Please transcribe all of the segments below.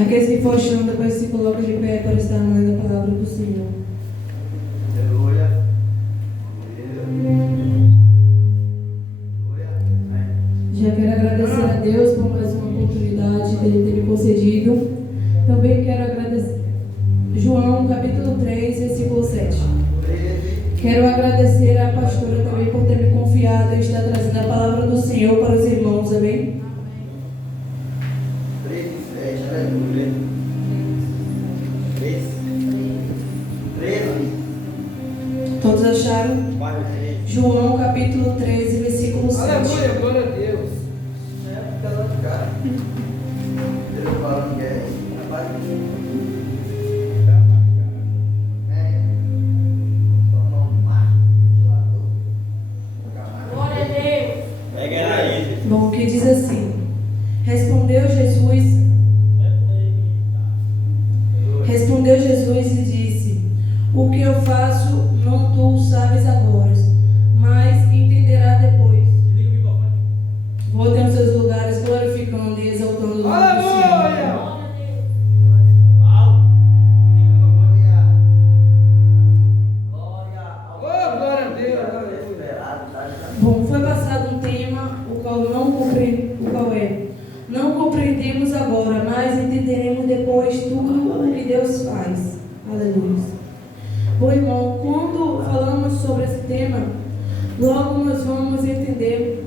Aqueles que for achando, depois se coloca de pé para estar na lei da palavra do Senhor. Aleluia. Já quero agradecer a Deus por mais uma oportunidade que Ele ter me concedido. Também quero agradecer João capítulo 3, versículo 7. Quero agradecer à pastora também por ter me confiado em estar trazendo a palavra do Senhor para os irmãos, amém? 3, 7, aleluia. 3. Todos acharam? João capítulo 13, versículo 7. Aleluia, glória a Deus. Tá lá de cara. Ele falando que é rapaz. Glória a Deus. Pega ela aí. Bom, que diz assim: Respondeu Jesus e disse: O que eu faço não tu sabes agora, mas entenderá depois. Voltem aos seus lugares, glorificando e exaltando o nome do Senhor. Aleluia. Oh, glória a Deus. Bom, foi passado um tema, o qual não compreendemos agora, mas entenderemos depois tudo o que Deus faz. Aleluia. Bom, irmão, quando falamos sobre esse tema, logo nós vamos entender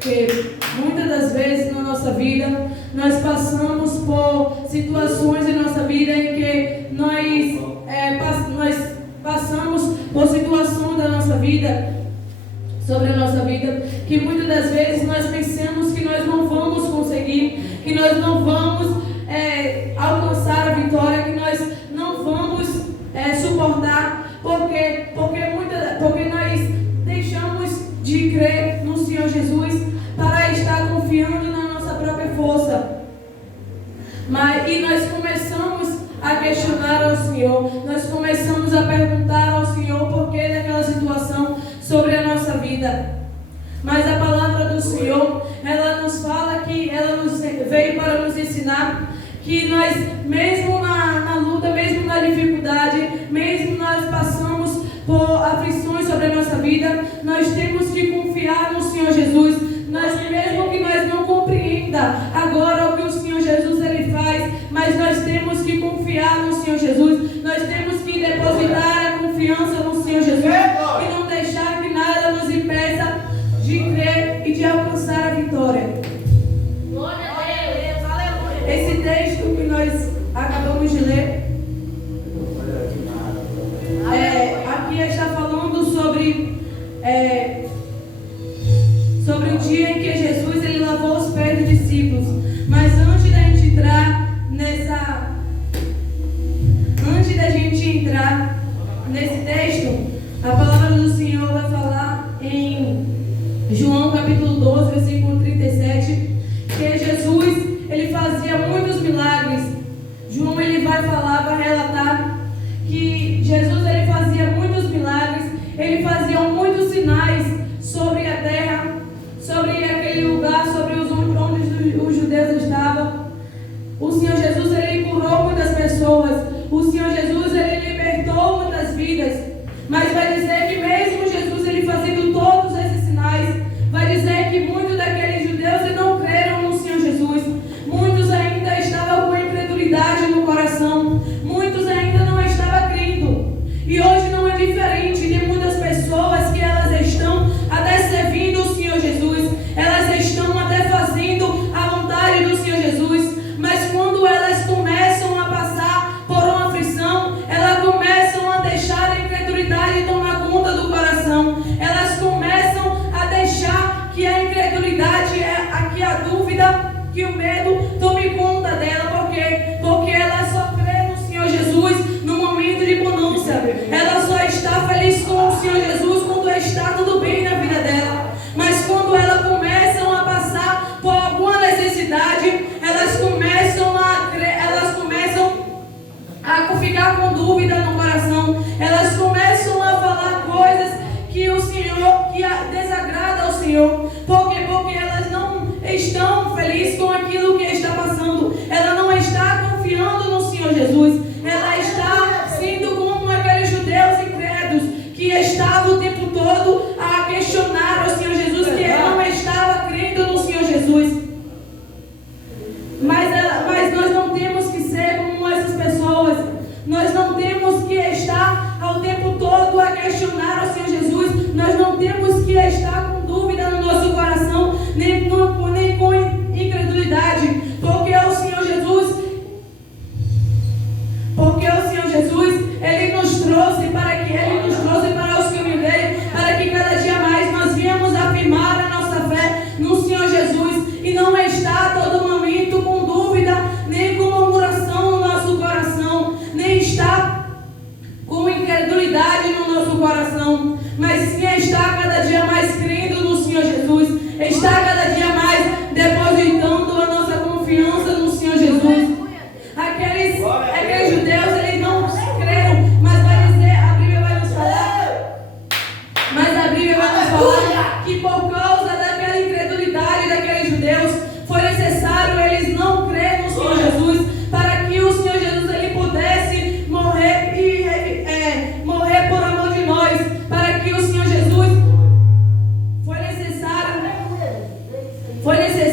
que muitas das vezes na nossa vida, nós passamos por situações em nossa vida em que nós passamos por situações da nossa vida, sobre a nossa vida, que muitas das vezes nós pensamos que nós não vamos conseguir, que nós não vamos alcançar a vitória, que nós não vamos suportar, porque nós deixamos de crer no Senhor Jesus para estar confiando na nossa própria força. E nós começamos a questionar ao Senhor, nós começamos a perguntar ao Senhor por que daquela situação sobre a nossa vida. Mas a palavra do Senhor, ela nos fala que ela veio para nos ensinar que nós, mesmo na luta, mesmo na dificuldade, mesmo nós passamos por aflições sobre a nossa vida, nós temos que confiar no Senhor Jesus. Mesmo que nós não compreenda agora o que o Senhor Jesus ele faz, mas nós temos que confiar no Senhor Jesus, nós temos que depositar a confiança no Senhor Jesus e não deixar que nada nos impeça de crer e de alcançar a vitória. Glória a Deus. Aleluia. Esse texto que nós acabamos de ler, aqui está falando sobre o dia em que Jesus ele lavou os pés dos discípulos. Mas antes da gente entrar nesse texto, a palavra do Senhor vai falar em João capítulo 12, versículo 37, que Jesus ele fazia muitos milagres. João ele vai relatar que Jesus ele fazia muitos milagres, ele fazia muitos sinais sobre a terra, sobre aquele lugar, sobre onde os judeus estavam. O Senhor Jesus ele curou muitas pessoas, o Senhor Jesus ele libertou muitas vidas. Mas vai dizer que mesmo Jesus ele fazendo todos esses sinais, vai dizer que muitos daqueles judeus ele não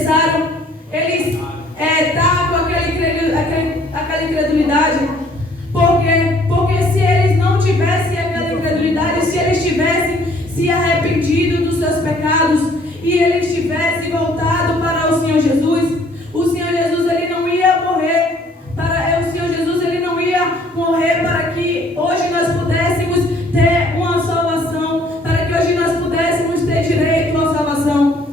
necessário eles estar com aquela incredulidade. Porque se eles não tivessem aquela incredulidade, se eles tivessem se arrependido dos seus pecados e eles tivessem voltado para o Senhor Jesus, o Senhor Jesus ele não ia morrer o Senhor Jesus ele não ia morrer para que hoje nós pudéssemos ter uma salvação, para que hoje nós pudéssemos ter direito à salvação.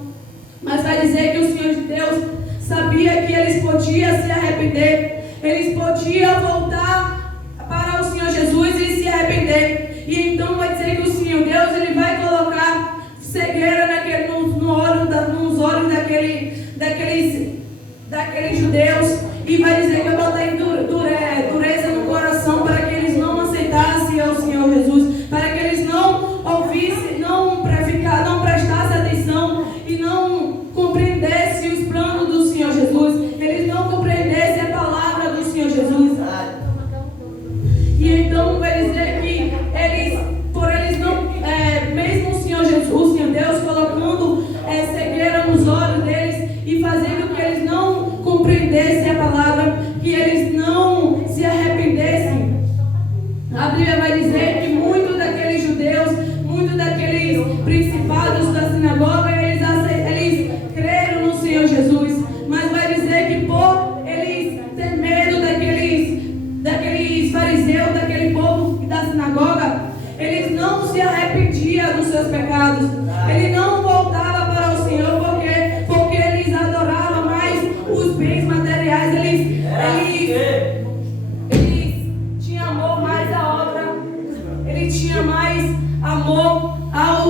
Mas vai dizer que o Senhor de Deus sabia que eles podiam se arrepender, eles podiam voltar para o Senhor Jesus e se arrepender. E então vai dizer que o Senhor Deus ele vai colocar cegueira nos olhos daqueles judeus, e vai dizer que vai botar dureza no coração para que eles não aceitassem ao Senhor Jesus, para que eles não ouvissem, não prestassem atenção e não compreendessem os planos do Senhor Jesus, eles não compreendessem a palavra do Senhor Jesus. E então vai dizer que por eles não, mesmo o Senhor Jesus, o Senhor Deus colocando cegueira nos olhos deles e fazendo que eles não compreendessem a palavra, que eles não se arrependessem. A Bíblia vai dizer que muitos daqueles judeus, muitos daqueles principados da sinagoga, eles creram no Senhor Jesus, mas vai dizer que por eles ter medo daqueles fariseus, daquele povo da sinagoga, eles não se arrependiam dos seus pecados, ele não voltava para o Senhor porque eles adoravam mais os bens materiais, eles tinham amor mais à obra, ele tinha mais amor à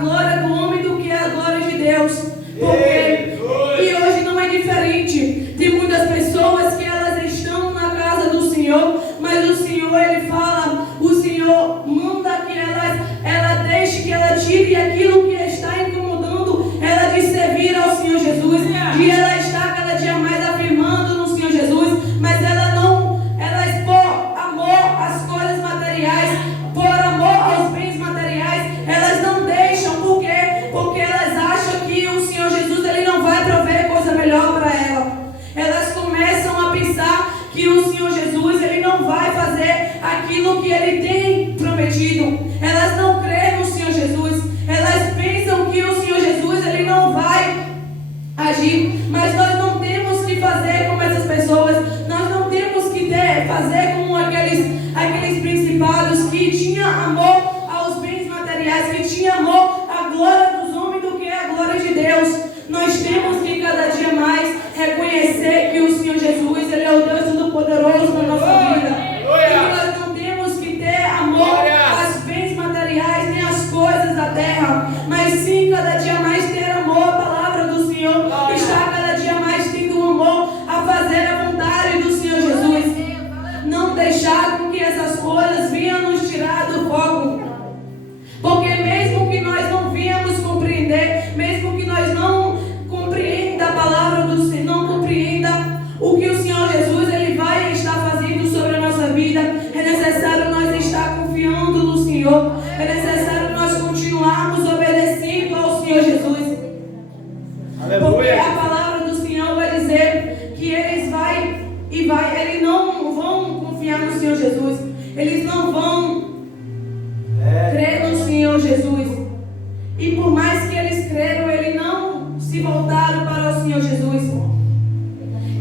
glória do homem do que à glória de Deus. E hoje não é diferente. Tem muitas pessoas que elas estão na casa do Senhor, mas o Senhor ele fala, o Senhor manda que ela deixe, que ela tire aquilo que está incomodando ela de servir ao Senhor Jesus, de ela estar cada dia mais afirmando no Senhor Jesus, mas ela por amor às coisas materiais, por amor aos bens materiais, elas não deixam, porque elas acham que o Senhor Jesus ele não vai prover coisa melhor para ela. Elas começam a pensar que o Senhor Jesus ele não vai fazer aquilo que ele tem prometido. Elas não creem no Senhor Jesus. Elas pensam que o Senhor Jesus ele não vai agir. Mas nós não temos que fazer como essas pessoas. Nós não temos que fazer como aqueles principados que tinham amor aos bens materiais, que tinham amor à glória dos homens do que à glória de Deus. Nós temos que cada dia mais reconhecer que o Senhor Jesus ele é o Deus Todo-Poderoso na nossa vida. E nós não temos que ter amor aos bens materiais nem às coisas da terra, mas sim cada dia mais ter amor à palavra do Senhor, estar cada dia mais tendo amor a fazer a vontade do Senhor Jesus. Não deixar com que essas coisas venham nos tirar do foco, porque mesmo que nós não venhamos compreender, mesmo que nós não compreenda a palavra do Senhor, não compreenda o que o Senhor Jesus ele vai estar fazendo sobre a nossa vida, é necessário nós estar confiando no Senhor, é necessário nós continuarmos obedecendo ao Senhor Jesus. Aleluia. Porque a palavra do Senhor vai dizer que eles eles não vão confiar no Senhor Jesus, eles não vão crer no Senhor Jesus. E por mais que eles creram, eles não se voltaram para o Senhor Jesus.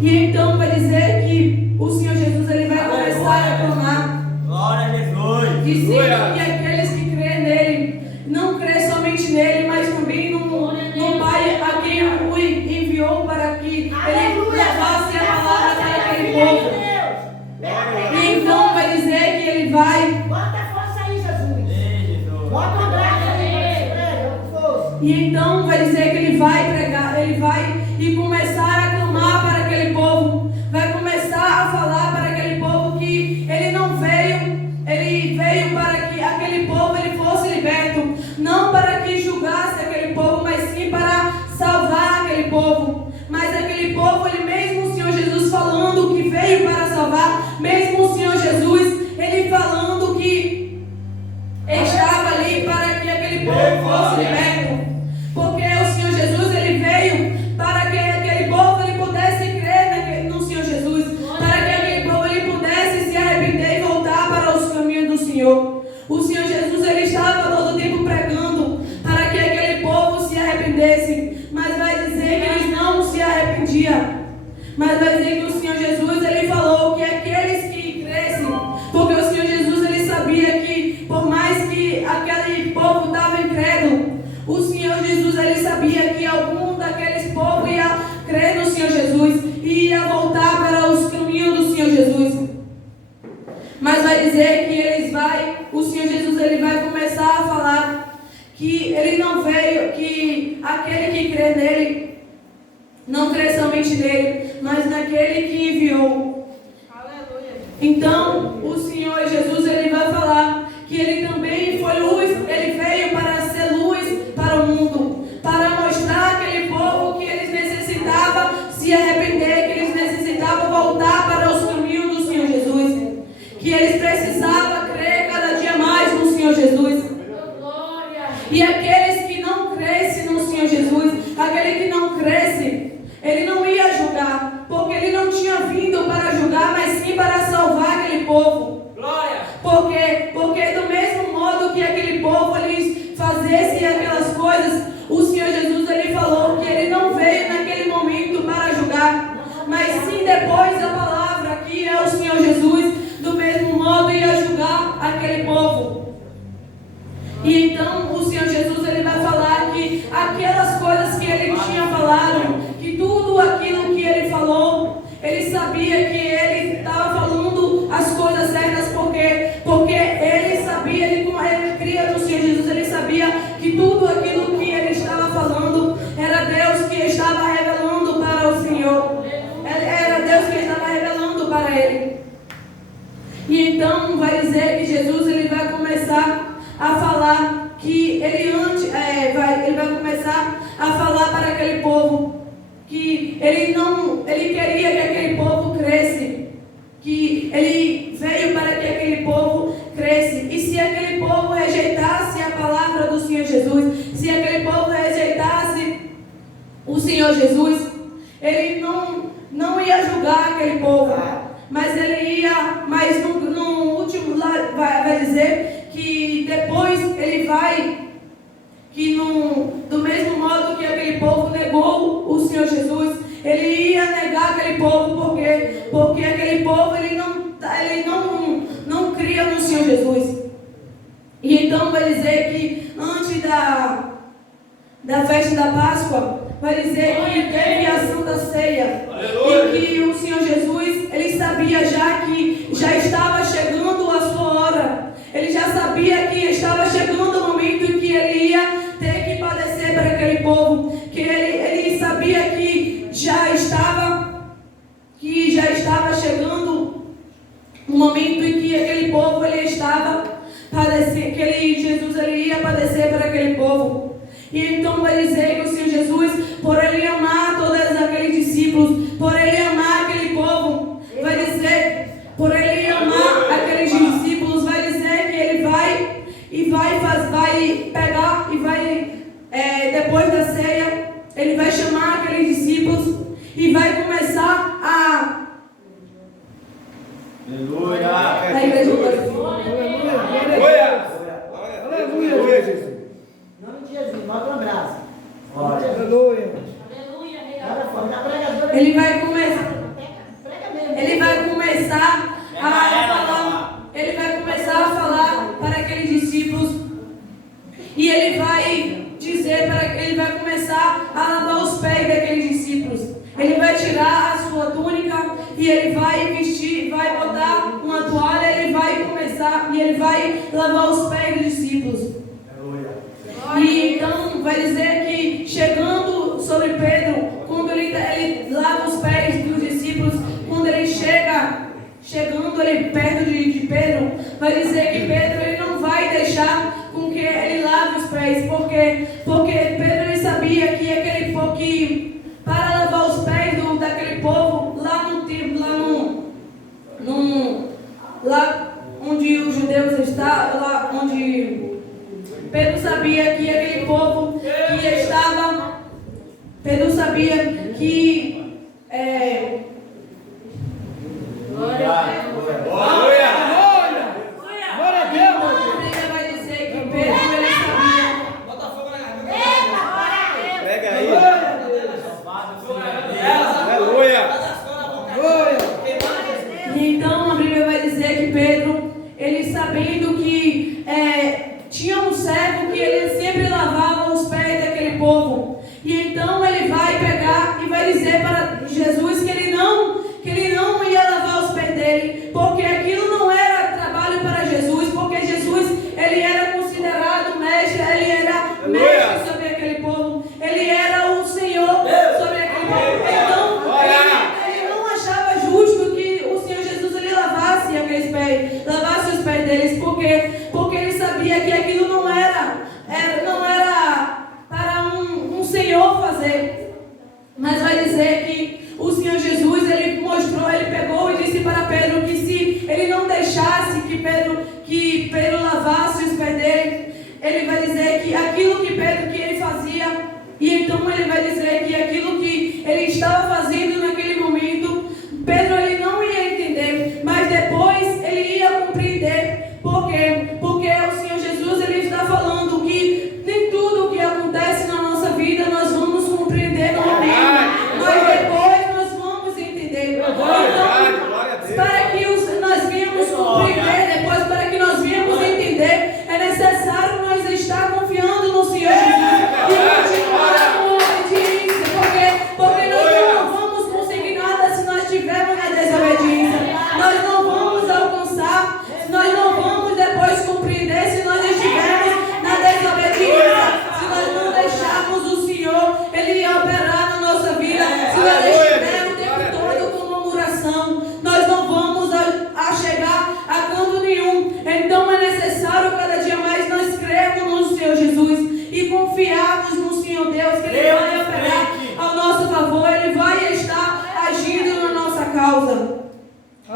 E então vai dizer que o Senhor Jesus ele vai começar a clamar. Glória a Jesus. Dizendo que aqueles que creem nele, não creem somente nele, mas também no Pai a quem o enviou para que ele levasse a palavra para aquele povo. E então vai dizer que ele vai. Bota força aí, Jesus. Bota a graça aí. E então vai dizer que ele vai pregar, ele vai e começar a clamar para aquele povo, vai começar a falar para aquele povo que ele não veio, ele veio para que aquele povo ele fosse liberto, não para que julgasse aquele povo, mas sim para salvar aquele povo. Mas aquele povo, ele mesmo o Senhor Jesus falando que veio para salvar, mesmo o Senhor Jesus, ele falando que estava ali para que aquele povo fosse liberto, porque o Senhor Jesus ele veio para que dia. Mas vai dizer que o Senhor Jesus, ele falou que aqueles que crescem, porque o Senhor Jesus, ele sabia que por mais que aquele povo estava incrédulo, o Senhor Jesus, ele sabia que algum daqueles povos ia crer no Senhor Jesus e ia voltar para os caminhos do Senhor Jesus. Mas vai dizer que o Senhor Jesus, ele vai começar a falar que ele não veio, que aquele que crê nele, não crê somente nele, mas naquele que enviou. Aleluia. Então, o Senhor Jesus, ele vai falar que ele também foi luz, ele veio para ser luz para o mundo, para mostrar àquele povo que eles necessitavam se arrepender, que eles necessitavam voltar para os caminhos do Senhor Jesus, que eles precisavam crer cada dia mais no Senhor Jesus. E aqueles que não crescem no Senhor Jesus, aquele que não cresce, ele não ia julgar, porque ele não tinha vindo para julgar, mas sim para salvar aquele povo. Glória! Porque do mesmo modo que aquele povo eles fazessem aquelas coisas, o Senhor Jesus, ele falou que ele não veio naquele momento para julgar, mas sim depois da palavra, que é o Senhor Jesus, do mesmo modo ia julgar aquele povo. E então o Senhor Jesus, ele vai falar que aquelas coisas que ele tinha falado, que tudo aquilo que ele falou, ele sabia que ele estava falando as coisas certas, porque ele sabia, ele cria no Senhor Jesus, ele sabia que tudo aquilo que ele estava falando era Deus que estava revelando para o Senhor, era Deus que estava revelando para ele. E então vai dizer que Jesus, ele vai começar a falar que ele vai começar a falar para aquele povo que ele queria que aquele povo cresce, que ele veio para que aquele povo cresce. E se aquele povo rejeitasse a palavra do Senhor Jesus, se aquele povo rejeitasse o Senhor Jesus, ele não ia julgar aquele povo, mas ele ia, mas no último lá vai dizer que depois ele vai, que do mesmo modo que aquele povo negou o Senhor Jesus, ele ia negar aquele povo, porque aquele povo ele não cria no Senhor Jesus. E então vai dizer que antes da festa da Páscoa, vai dizer que teve a Santa Ceia. Aleluia. E que o Senhor Jesus, ele sabia já que já estava chegando a sua hora. Ele já sabia que estava chegando o momento em que ele ia ter que padecer para aquele povo. Que ele sabia que já estava chegando o momento em que aquele povo ele estava padecendo, que Jesus ele ia padecer para aquele povo. E então vai dizer que o Senhor Jesus, por ele amar todos aqueles discípulos, por ele amar aquele povo, vai dizer, por ele amar aqueles discípulos, vai dizer que ele vai pegar e vai, depois da ceia, ele vai chamar aqueles discípulos e vai começar a... Aleluia! A igreja Aleluia, Jesus. Em nome de Jesus, bota um abraço. Aleluia. Ele vai começar. Ele vai começar a falar. Ele vai começar a falar para aqueles discípulos. E ele vai dizer ele vai começar a lavar os pés daqueles discípulos. Ele vai tirar a sua túnica e ele vai vestir, vai botar uma toalha, ele vai começar e ele vai lavar os pés dos discípulos. E então vai dizer que chegando sobre Pedro, quando ele lava os pés dos discípulos, quando ele chegando ali perto de Pedro, vai dizer que Pedro ele não vai deixar com que ele lave os pés, porque Pedro ele sabia que aquele povo, que para lavar os pés daquele povo lá no templo, lá onde os judeus estavam, lá onde Pedro sabia que aquele povo que estava, Pedro sabia que glória a Deus. Glória a Deus. A Bíblia vai dizer que Pedro ele sabia. Pega aí. Jesus que ele não ia lavar os pés dele, porque aquilo não era trabalho para Jesus, porque Jesus, ele era considerado mestre, ele era mestre sobre aquele povo, ele era o Senhor sobre aquele povo. Então, ele não achava justo que o Senhor Jesus ele lavasse aqueles pés, lavasse os pés deles, porque ele sabia que aquilo não era para um Senhor fazer. Mas vai dizer que o Senhor Jesus, ele pegou e disse para Pedro que se ele não deixasse que Pedro lavasse os pés dele, ele vai dizer que aquilo que ele fazia, e então ele vai dizer que aquilo que ele estava fazendo naquele momento, Pedro ele não ia entender, mas depois ele ia compreender. Por quê? Porque o Senhor Jesus ele está falando que nem tudo o que acontece na nossa vida nós vamos compreender no momento, mas depois nós vamos entender. Então, para que nós venhamos compreender, depois para que nós venhamos entender, é necessário nós estar confiando no Senhor Jesus e continuar com obediência, porque nós não vamos conseguir nada se nós estivermos na desobediência. Nós não vamos alcançar, nós não vamos depois compreender se nós estivermos na desobediência, se nós não deixarmos o Senhor ele operar na nossa vida, se nós estivermos o tempo todo com murmuração, nós não vamos a chegar a canto nenhum. Então é necessário cada dia mais nós crermos no Senhor Jesus e confiarmos no Senhor Deus, que ele vai operar ao nosso favor, ele vai estar agindo na nossa causa.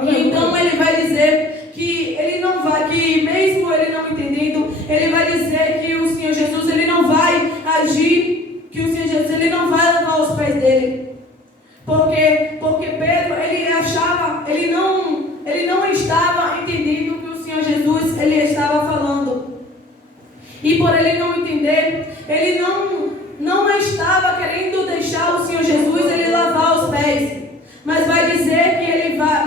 E então ele vai dizer que ele não vai, que mesmo ele não entendendo, ele vai dizer que o Senhor Jesus ele não vai agir, que o Senhor Jesus ele não vai lavar os pés dele. Porque Pedro ele não estava entendendo o que o Senhor Jesus ele estava falando. E por ele não entender, ele não estava querendo deixar o Senhor Jesus ele lavar os pés. Mas vai dizer que ele vai,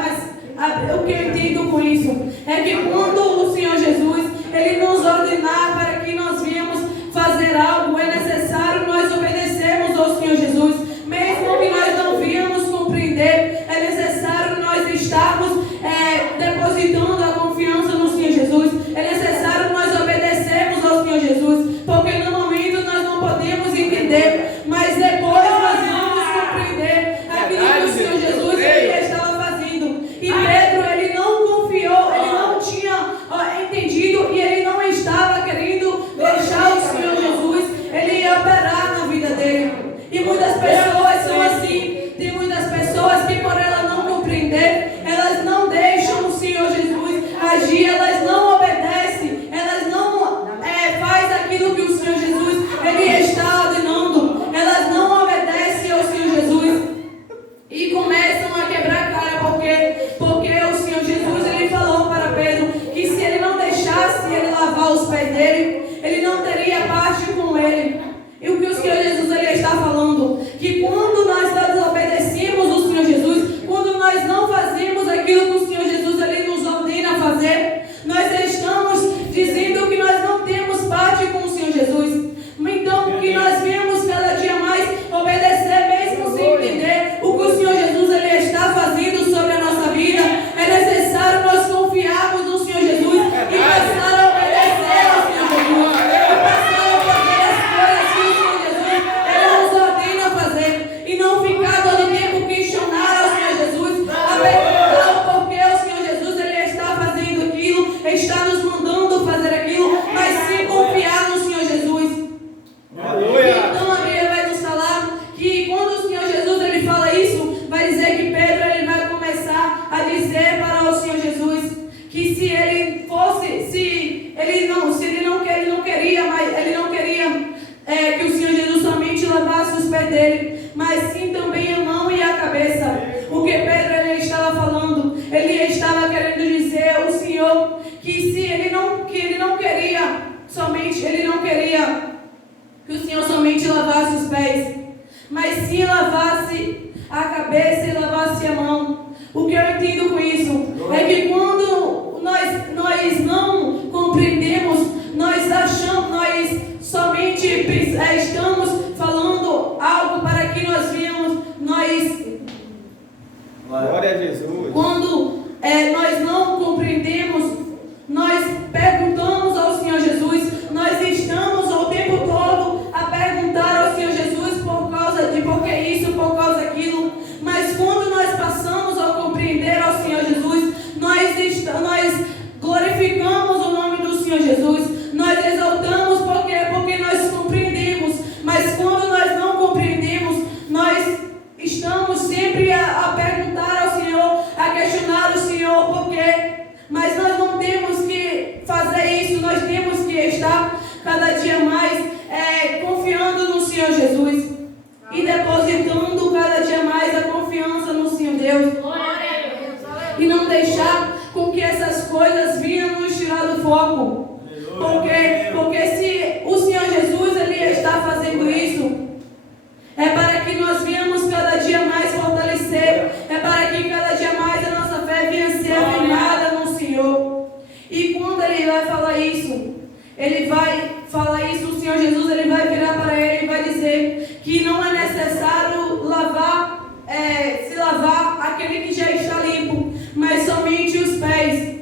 o que eu entendo com isso é que quando o Senhor Jesus ele nos ordenar para que nós venhamos fazer algo, é necessário nós obedecermos ao Senhor Jesus, mesmo que nós não venhamos compreender. É necessário nós estarmos depositando a confiança no Senhor Jesus, é necessário nós obedecermos ao Senhor Jesus, porque no momento nós não podemos entender, mas depois nós vamos compreender aquilo que o Senhor Jesus ele estava fazendo. E Pedro ele não confiou, ele não tinha entendido e ele não estava querendo deixar o Senhor Jesus ele operar na vida dele. E muitas pessoas são assim, tem muitas pessoas que por ela não compreender, elas não deixam o Senhor Jesus agir, elas não obedecem, elas não faz aquilo que o Senhor Jesus ele está ordenando, elas não obedecem ao Senhor Jesus e começam a quebrar a cara, porque o Senhor Jesus ele falou para Pedro que se ele não deixasse ele lavar os pés dele, ele não teria parte com ele. E o que o Senhor Jesus ele está falando? Que quando nós desobedecemos o Senhor Jesus, quando nós não fazemos aquilo que o Senhor Jesus ele nos ordena a fazer, nós estamos dizendo que nós não temos parte com o Senhor Jesus. Então, que nós venhamos cada dia mais obedecer, mesmo sem entender o que o Senhor Jesus ele está fazendo sobre a nossa vida. É necessário nós confiarmos no Senhor Jesus e passar a obedecer ao Senhor Jesus, e passar a fazer as coisas que o Senhor Jesus ele nos ordena a fazer, e não ficar todo tempo questionar ao Senhor Jesus, a perguntar o porquê o Senhor Jesus ele está fazendo aquilo, está nos mandando fazer aquilo, mas sim confiar no Senhor Jesus. Então a Bíblia vai nos falar que quando o Senhor Jesus ele fala isso, vai dizer que Pedro ele vai começar a dizer para o Senhor Jesus que se ele não queria que o Senhor Jesus somente lavasse os pés dele, mas sim também a mão e a cabeça. O que Pedro ele estava falando, ele estava querendo dizer ao Senhor que se ele não queria que o Senhor somente lavasse os pés, mas sim lavasse a cabeça e lavasse a mão. O que eu entendo com isso é que quando nós não compreendemos, nós achamos, nós somente estamos falando algo para que nós venhamos, nós Glória a Jesus. Quando nós não compreendemos, nós perguntamos ao Senhor Jesus, nós estamos o tempo todo a perguntar ao Senhor Jesus por que isso, por causa daquilo, mas quando nós passamos a compreender ao Senhor Jesus, nós glorificamos o nome do Senhor Jesus, nós exaltamos porque nós compreendemos, mas quando nós não compreendemos, nós estamos sempre a perguntar ao Senhor, a questionar o Senhor por quê, mas nós não temos que fazer isso, nós temos que estar cada dia mais confiando no Senhor Jesus e depositando cada dia mais a confiança no Senhor Deus e não deixar com que essas coisas venham nos tirar do foco, porque se o Senhor Jesus ele está fazendo isso, é para que nós venhamos cada dia mais fortalecer, é para que cada dia mais a nossa fé venha ser afirmada no Senhor. E quando ele vai falar isso, o Senhor Jesus ele vai virar para ele e vai dizer que não é necessário se lavar aquele que já está limpo, mas somente os pés.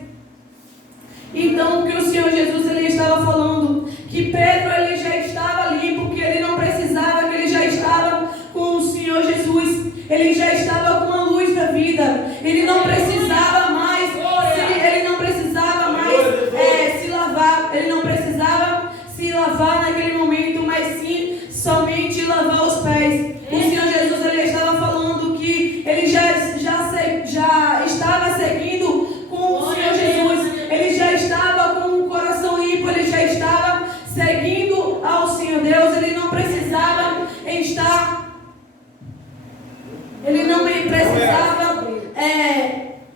Então o que o Senhor Jesus ele estava falando, que Pedro ele já estava limpo, que ele não precisava, que ele já estava com o Senhor Jesus, ele já estava com a luz da vida, ele não precisava mais se lavar, ele não precisava se lavar naquele momento, mas sim somente lavar os pés. O Senhor Jesus ele estava falando que ele já estava seguindo com o Senhor Jesus, ele já estava com o coração limpo, ele já estava seguindo ao Senhor Deus, ele não precisava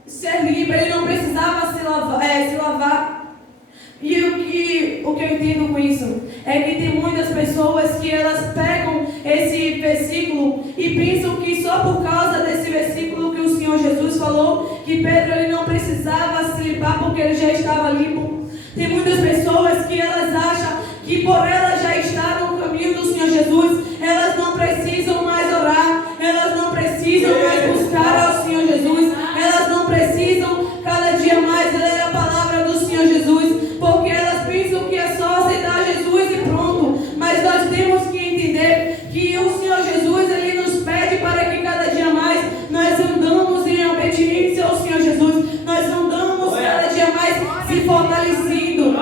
ser limpo, ele não precisava se lavar. E o que eu entendo com isso é que tem muitas pessoas que elas pegam esse versículo e pensam que só por causa desse versículo que o Senhor Jesus falou, que Pedro ele não precisava se limpar porque ele já estava limpo. Tem muitas pessoas que elas acham que por elas já estar no caminho do Senhor Jesus, elas não precisam mais orar, elas não precisam mais buscar ao Senhor Jesus, elas não precisam cada dia mais ler a palavra do Senhor Jesus, porque elas pensam que é só aceitar Jesus e pronto. Mas nós temos que entender que o Senhor Jesus ele nos pede para que cada dia mais nós andamos em obediência ao Senhor Jesus, nós andamos cada dia mais se fortalecendo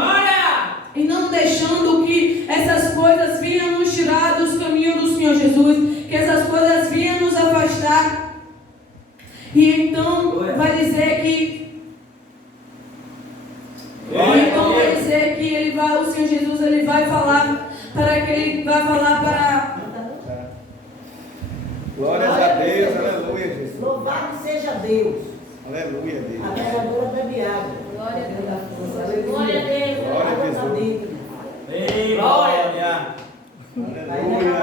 e não deixando que essas coisas venham nos tirar dos caminhos do Senhor Jesus, que essas coisas venham nos afastar. E então vai dizer que o Senhor Jesus ele vai falar para Glórias a Deus, aleluia, Jesus. Louvado seja Deus. Aleluia, Deus. A pregadora bebe água. Glória a Deus. Aleluia. Glória a Deus. Glória a Jesus. Ei, glória. Aleluia.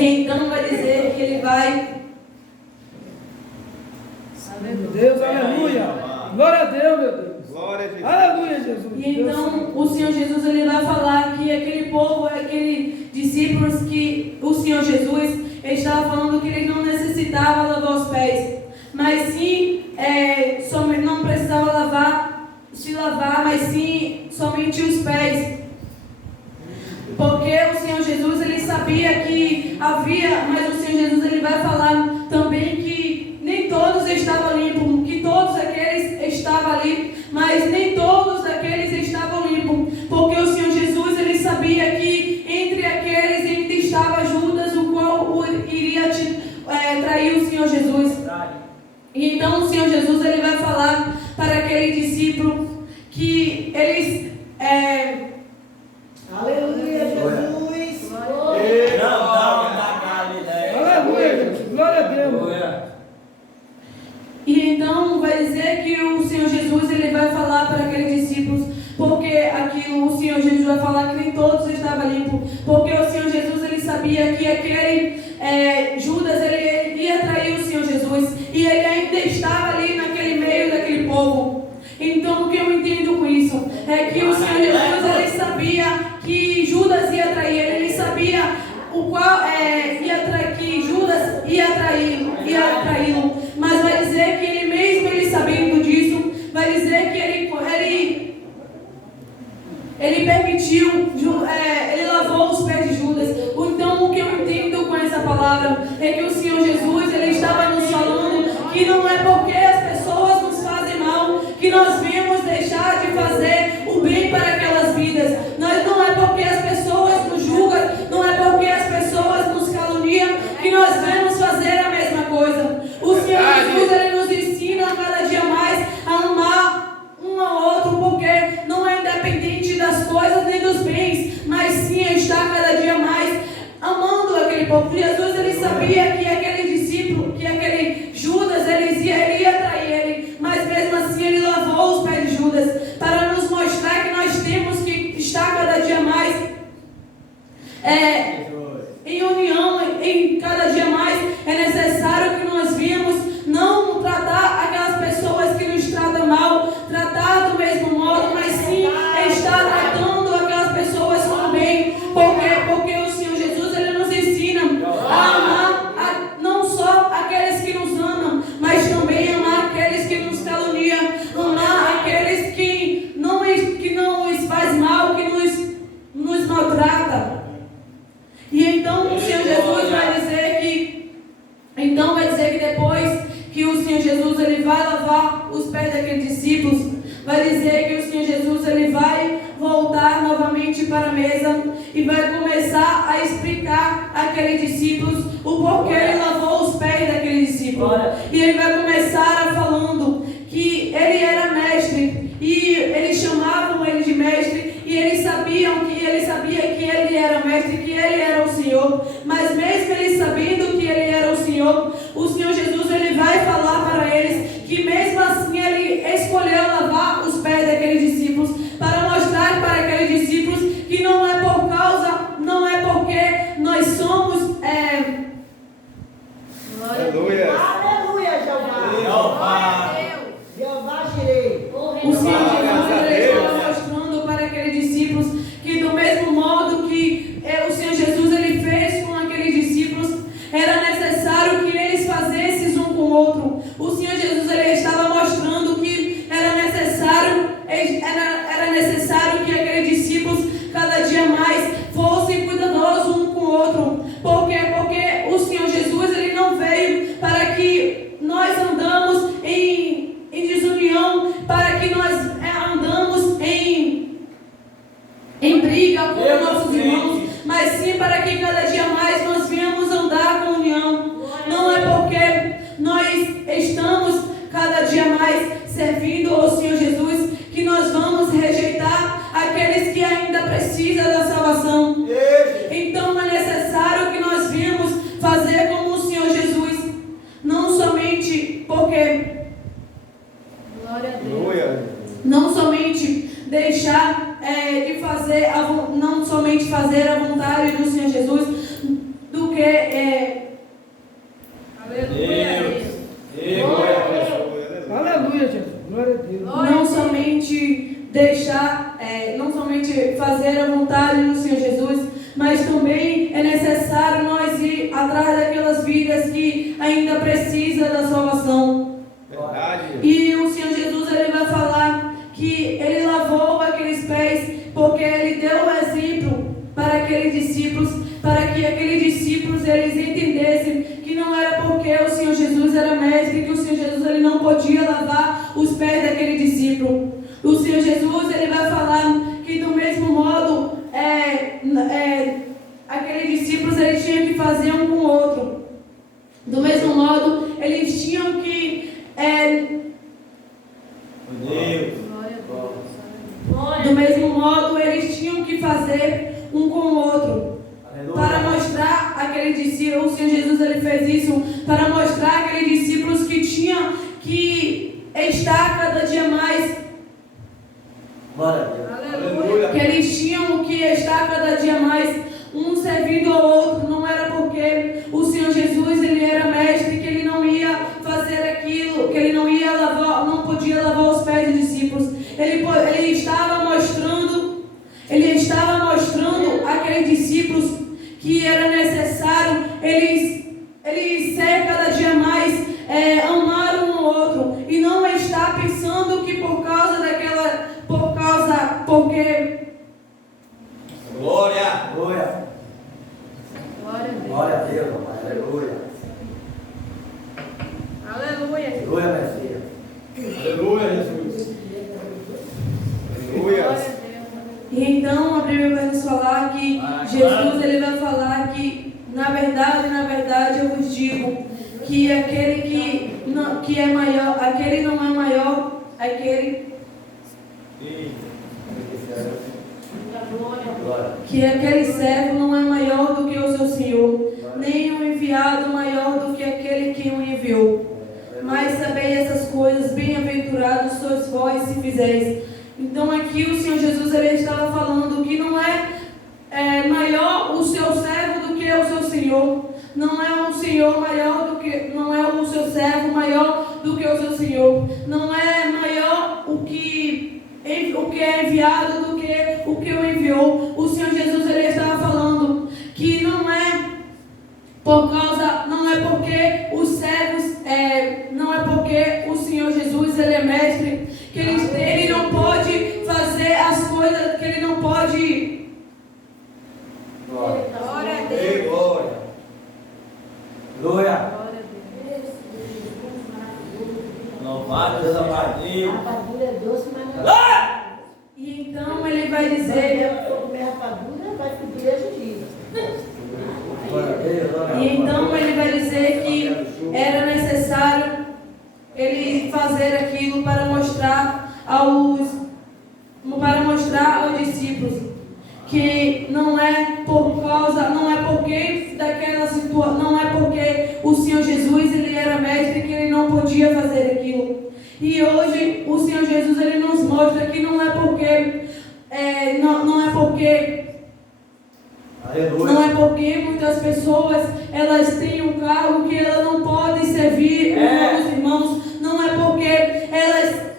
então vai dizer que ele vai Deus, aleluia. Glória a Deus, meu Deus. Glória a Jesus. Aleluia, Jesus. E então o Senhor Jesus ele vai falar que aquele povo, aqueles discípulos que o Senhor Jesus estava falando que ele não necessitava lavar os pés, mas sim não precisava se lavar, mas sim somente os pés. Porque o Senhor Jesus ele sabia que havia, mas o Senhor Jesus ele vai falar também que nem todos estavam limpos, que todos aqueles estavam ali, mas nem todos daqueles estavam limpos, porque o Senhor Jesus ele sabia que entre aqueles ainda estava Judas, o qual iria trair o Senhor Jesus. E então o Senhor Jesus ele vai falar para aquele discípulo que eles Aleluia, Jesus. Aleluia, Jesus. Glória a Deus. E então vai dizer que o Senhor Jesus ele vai falar para aqueles discípulos, porque aqui o Senhor Jesus vai falar que nem todos estavam limpos, porque o Senhor Jesus ele sabia que aquele Judas ele ia trair o Senhor Jesus e ele ainda estava ali naquele meio daquele povo. Então o que eu entendo com isso é que o Senhor Jesus ele sabia que Judas ia trair ele sabia que Judas ia trair palavra é que o Senhor Jesus, Ele estava nos falando que não é porque as pessoas nos fazem mal que nós viemos deixar de fazer o bem para aquelas vidas. Não é porque as pessoas nos julgam, não é porque as pessoas nos caluniam que nós vamos fazer a mesma coisa. O Senhor Jesus, Ele nos ensina cada dia mais a amar um ao outro, porque não é independente das coisas nem dos bens, mas sim a estar cada dia mais amando aquele povo. Jesus, Ele sabia que aquele discípulo, que aquele Judas, ele ia trair Ele, mas mesmo assim Ele lavou os pés de Judas, para nos mostrar que nós temos que estar cada dia mais em união, em cada dia mais é necessário que nós viemos não tratar aquelas pessoas que nos tratam mal, tratar do mesmo modo, mas sim estar tratando aquelas pessoas com bem, porque o Senhor Jesus, Ele nos ensina a amar não só aqueles que nos amam, mas também amar aqueles que nos caluniam, amar aqueles que não nos faz mal, que nos maltrata. E então o Senhor Jesus vai dizer que depois que o Senhor Jesus, Ele vai lavar os pés daqueles discípulos, vai dizer que o Senhor Jesus, Ele vai voltar novamente para a mesa e vai começar a explicar àqueles discípulos o porquê Ele lavou os pés daqueles discípulos. E Ele vai começar falando que Ele era mestre e eles chamavam Ele de mestre, e eles sabia que Ele era mestre, que Ele era o Senhor. Mas mesmo eles sabendo que Ele era o Senhor Jesus, Ele vai falar para eles que mesmo assim Ele escolheu lavar os pés daqueles discípulos, para mostrar para aqueles discípulos que não é porque nós somos Aleluia. Aleluia, Jeová. Jeová Jireh. O Senhor Jesus, Ele estava mostrando para aqueles discípulos que do mesmo modo que o Senhor Jesus, Ele fez com aqueles discípulos, era necessário que eles fazessem um com o outro. O Senhor Jesus, Ele estava mostrando que era necessário que aqueles discípulos cada dia mais fossem cuidadosos um com o outro. Porque o Senhor Jesus, Ele não veio para que nós andamos em desunião, para que nós andamos em briga com os nossos irmãos, mas sim para que cada dia mais nós venhamos andar com união. Não é porque nós estamos cada dia mais servindo ao Senhor Jesus que nós vamos rejeitar aqueles que ainda precisam da salvação. Então é necessário que nós venhamos fazer como o Senhor Jesus, não somente porque não somente deixar de fazer, não somente fazer a vontade do Senhor Jesus, do que Aleluia, Jesus. Glória a Deus. não somente deixar, não somente fazer a vontade do Senhor Jesus, mas também é necessário nós ir atrás daquelas vidas que ainda precisam da salvação. Verdade. E o Senhor Jesus, Ele vai falar que Ele lavou aqueles pés porque Ele deu o exemplo para aqueles discípulos, para que aqueles discípulos eles entendessem que não era porque o Senhor Jesus era mestre, que o Senhor Jesus ele não podia lavar os pés daquele discípulo. O Senhor Jesus ele vai falar que do mesmo modo aqueles discípulos eles tinham que fazer um com o outro. Do mesmo modo eles tinham que do mesmo modo eles tinham que fazer um com o outro. Para mostrar aquele discípulo, o Senhor Jesus ele fez isso para mostrar aqueles discípulos que tinham que estar cada dia mais, que eles tinham que estar cada dia mais um servindo ao outro. Não era porque o Senhor Jesus ele era mestre que ele não ia fazer aquilo, que ele não ia lavar, não podia lavar os pés dos discípulos. Ele estava mostrando àqueles discípulos que era necessário eles ser cada dia mais amar um ao outro e não estar pensando que porque Glória. Pai. Aleluia. Aleluia. Aleluia, Messias. Aleluia, Jesus. Aleluia. E então a Bíblia vai nos falar que Jesus ele vai falar que na verdade eu vos digo que aquele que é maior, aquele não é maior, aquele que aquele servo não é maior do que o seu Senhor, nem o enviado maior do que aquele que o enviou. Mas sabei essas coisas, bem-aventurados sois vós se fizeis. Então aqui o Senhor Jesus ele estava falando que não é maior o seu servo do que o seu Senhor. Não é o Senhor maior do que, não é o seu servo maior do que o seu Senhor. Não é maior o que é enviado do que o que o enviou. O Senhor Jesus ele estava falando que não é porque os servos, não é porque o Senhor Jesus ele é mestre, que ele não pode fazer as coisas, que ele não pode. Glória. Glória a Deus. Glória. Glória. Louvado seja Deus. Rapadura é doce, mas não é. E então ele vai dizer. Se eu comer rapadura, vai pedir a justiça. E então ele vai dizer que era necessário ele fazer aquilo para mostrar aos discípulos que não é porque daquela situação, não é porque o Senhor Jesus ele era mestre que ele não podia fazer aquilo. E hoje o Senhor Jesus ele nos mostra que não é porque não é porque muitas pessoas elas têm um cargo que elas não podem servir os irmãos. Não é porque elas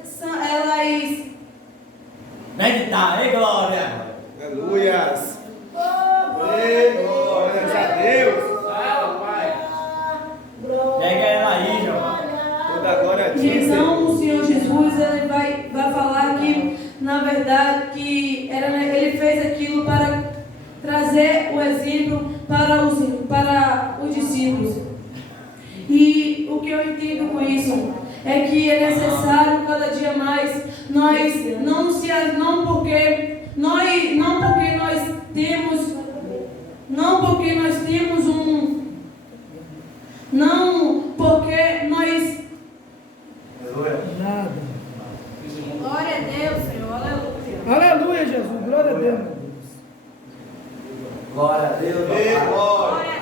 Meditar, ei glória. Aleluias. Glórias a Deus. Pega ela aí, João. Toda a glória a E ti, então o Senhor Jesus ele vai falar que na verdade que ele fez aquilo para trazer o exemplo para os discípulos. E o que eu entendo com isso é que é necessário cada dia mais nós não porque nós nada. glória a Deus, Senhor, aleluia. Aleluia, Jesus. Glória a Deus. Glória a Deus, Pai.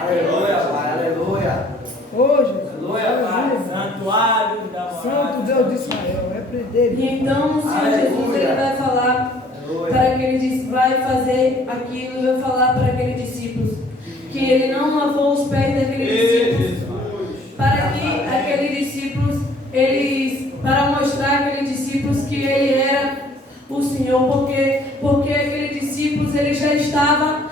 Aleluia, Pai. Aleluia. Ô, Jesus. Aleluia, Pai. Santuário da Santo Deus de Israel. É E dele. então o Senhor Aleluia. Jesus ele vai falar para aqueles, vai fazer aquilo e vai falar para aqueles discípulos que ele não lavou os pés daqueles discípulos para que aqueles discípulos para mostrar àqueles discípulos que ele era o Senhor, porque aqueles discípulos eles já estavam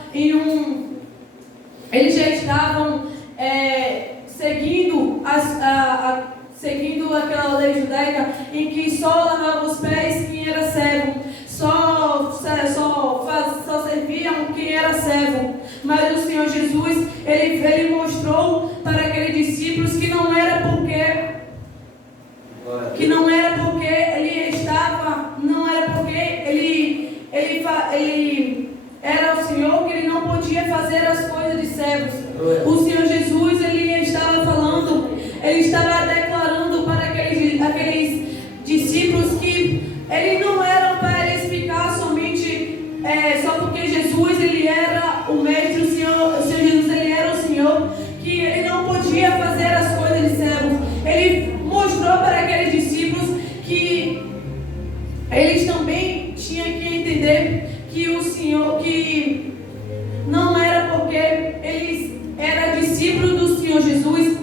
seguindo aquela lei judaica em que só lavava os pés quem era servo, só serviam quem era servo. Mas o Senhor Jesus ele mostrou para aqueles discípulos que não era porque ele era o Senhor que ele não podia fazer as coisas de servos. O Senhor Jesus ele estava falando, ele estava declarando para aqueles discípulos que ele não era para eles ficar somente só porque Jesus ele era o mestre, o Senhor Jesus ele era o Senhor, que ele não podia fazer as coisas de servos. Ele mostrou para aqueles discípulos que eles também tinham que entender que o Senhor, que não era porque eles eram discípulos do Senhor Jesus,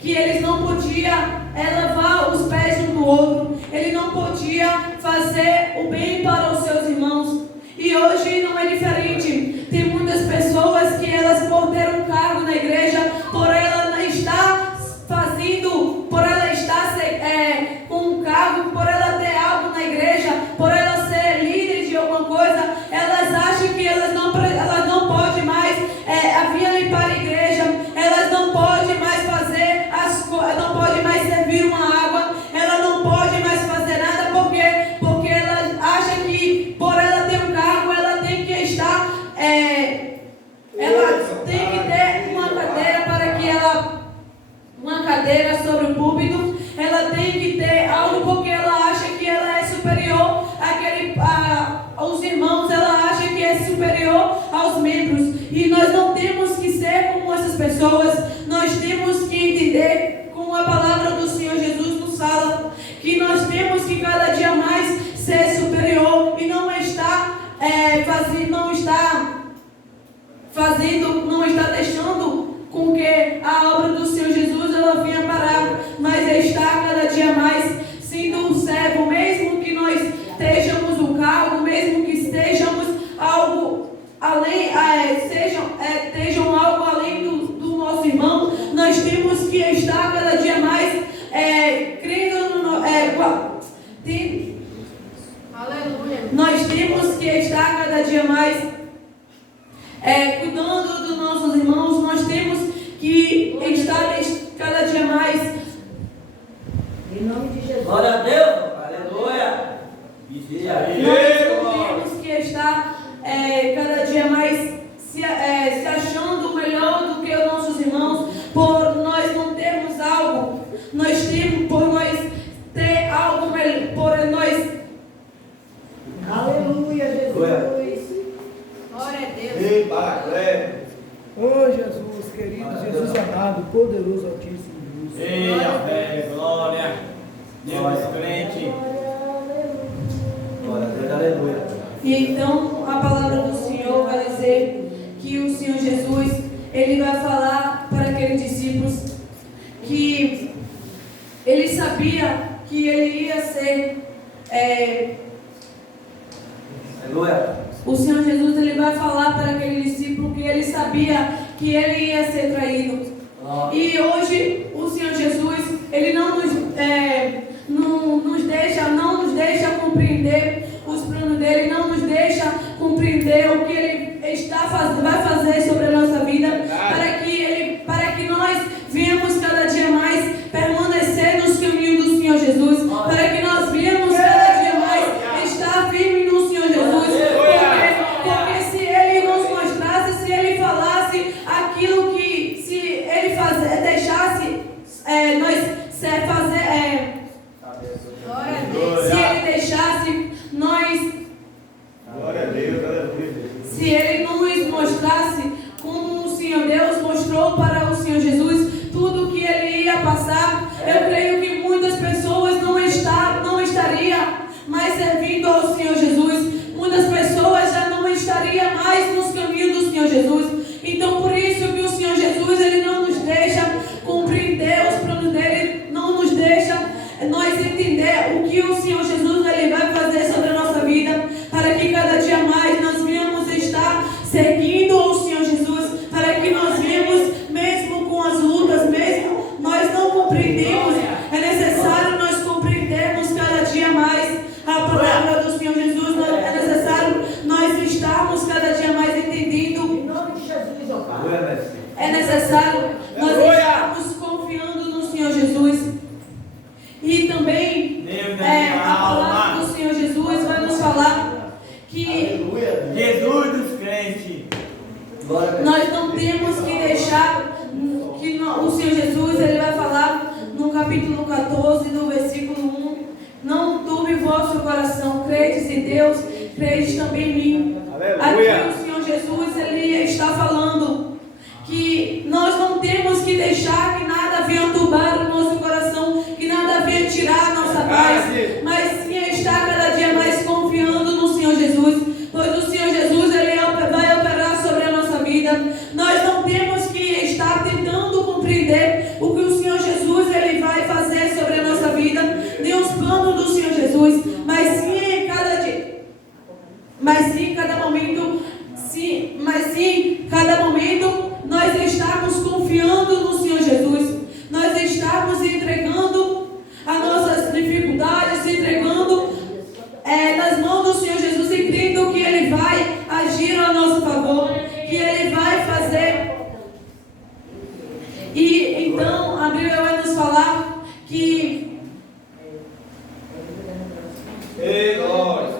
que eles não podiam lavar os pés um do outro, ele não podia fazer o bem para os seus irmãos. E hoje não é diferente. Tem muitas pessoas que elas por ter um cargo na igreja, por ela estar com um cargo, por ela ter algo na igreja, por ela ser líder de alguma coisa, elas acham que elas não podem mais vir limpar a igreja, elas não cadeira, sobre o púlpito, ela tem que ter algo porque ela acha que ela é superior aos irmãos, ela acha que é superior aos membros. E nós não temos que ser como essas pessoas, nós temos que entender, como a palavra do Senhor Jesus nos fala, que nós temos que cada dia mais ser superior e não está deixando com que a obra do Senhor Jesus ela venha parar, mas está cada dia mais sendo um servo, mesmo que nós estejamos um cargo, mesmo que estejamos algo além, estejam algo além do nosso irmão, nós temos que estar cada dia mais crendo Aleluia. Nós temos que estar cada dia mais cuidando dos nossos irmãos, nós temos que estar cada dia mais. Em nome de Jesus. Glória a Deus. Aleluia. Nós temos que estar cada dia mais se achando melhor do que os nossos irmãos, por nós não termos algo, por nós ter algo melhor, por nós. Aleluia, Jesus. Glória a Deus. Oh Jesus, querido, Jesus amado, poderoso, altíssimo Deus. Ei, a fé, glória. Deus crente. Glória a Deus, aleluia. E então a palavra do Senhor vai dizer que o Senhor Jesus, ele vai falar para aqueles discípulos que ele sabia que ele ia ser Aleluia. o Senhor Jesus, ele vai falar para aquele discípulo que ele sabia que ele ia ser traído. E hoje o Senhor Jesus, ele não nos deixa compreender os planos dele, não nos deixa compreender o que ele vai fazer sobre a nossa vida, para que nós venhamos cada dia mais permanecer nos caminhos do Senhor Jesus, para que nós venhamos cada dia mais estar firme no Senhor Jesus, porque se ele nos mostrasse, se ele falasse aquilo que, se ele deixasse nós fazer, se ele deixasse nós, Glória a Deus, aleluia. se ele nos mostrasse como o Senhor Deus mostrou para o Senhor Jesus tudo que ele ia passar, eu creio que muitas pessoas não estariam mais servindo ao Senhor Jesus, muitas pessoas já não estariam mais nos caminhos do Senhor Jesus. Então por isso que o Senhor Jesus, ele não nos deixa compreender os planos dele, não nos deixa nós entender o que o Senhor Jesus ele vai fazer sobre a nossa vida, para que cada dia mais nós venhamos estar seguindo o Senhor Jesus, para que nós venhamos, mesmo com as lutas, mesmo nós não compreendemos, é necessário nós compreendermos cada dia mais a palavra do Senhor Jesus, é necessário nós estarmos cada dia mais entendendo, Em nome de Jesus, ó Pai. é necessário nós estarmos confiando no Senhor Jesus. E também a palavra do Senhor Jesus vai nos falar que Jesus dos crentes. nós não temos que deixar que o Senhor Jesus ele vai falar no capítulo 14, no versículo 1: não turbe vosso coração, credes em Deus, credes também em mim. Aqui o Senhor Jesus ele está falando que nós não temos que deixar que nada venha turbar o nosso coração, que nada venha tirar a nossa paz, mas sim estar cada dia mais confiando no Senhor Jesus, pois o Senhor Jesus ele vai operar sobre a nossa vida. Nós não temos que estar tentando compreender o que o Senhor Jesus ele vai fazer sobre a nossa vida, nem os planos do Senhor Jesus, mas sim cada momento nós estamos confiando no Senhor Jesus, nós estamos entregando as nossas dificuldades, entregando nas mãos do Senhor Jesus e crendo que ele vai agir a nosso favor, que ele vai fazer. E então a Bíblia vai nos falar que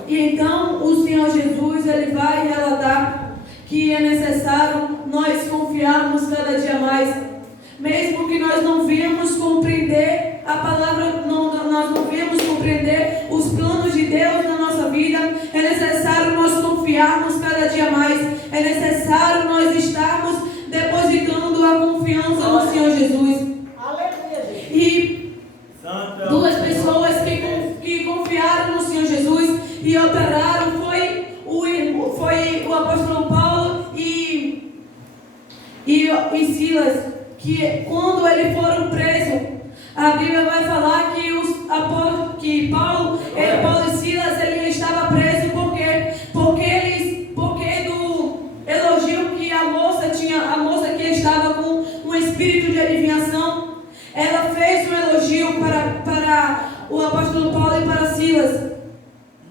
e então o Senhor Jesus ele vai relatar que é necessário nós confiarmos cada dia mais, mesmo que nós não viemos compreender a palavra, nós não viemos compreender os planos de Deus na nossa vida, é necessário nós confiarmos cada dia mais, é necessário nós estarmos depositando a confiança no Senhor Jesus. Aleluia, Jesus. E duas pessoas que confiaram no Senhor Jesus e operaram foi o apóstolo Paulo e Silas, que quando eles foram presos, a Bíblia vai falar que Paulo e Silas ele estava preso porque do elogio que a moça que estava com um espírito de adivinhação, ela fez um elogio para o apóstolo Paulo e para Silas.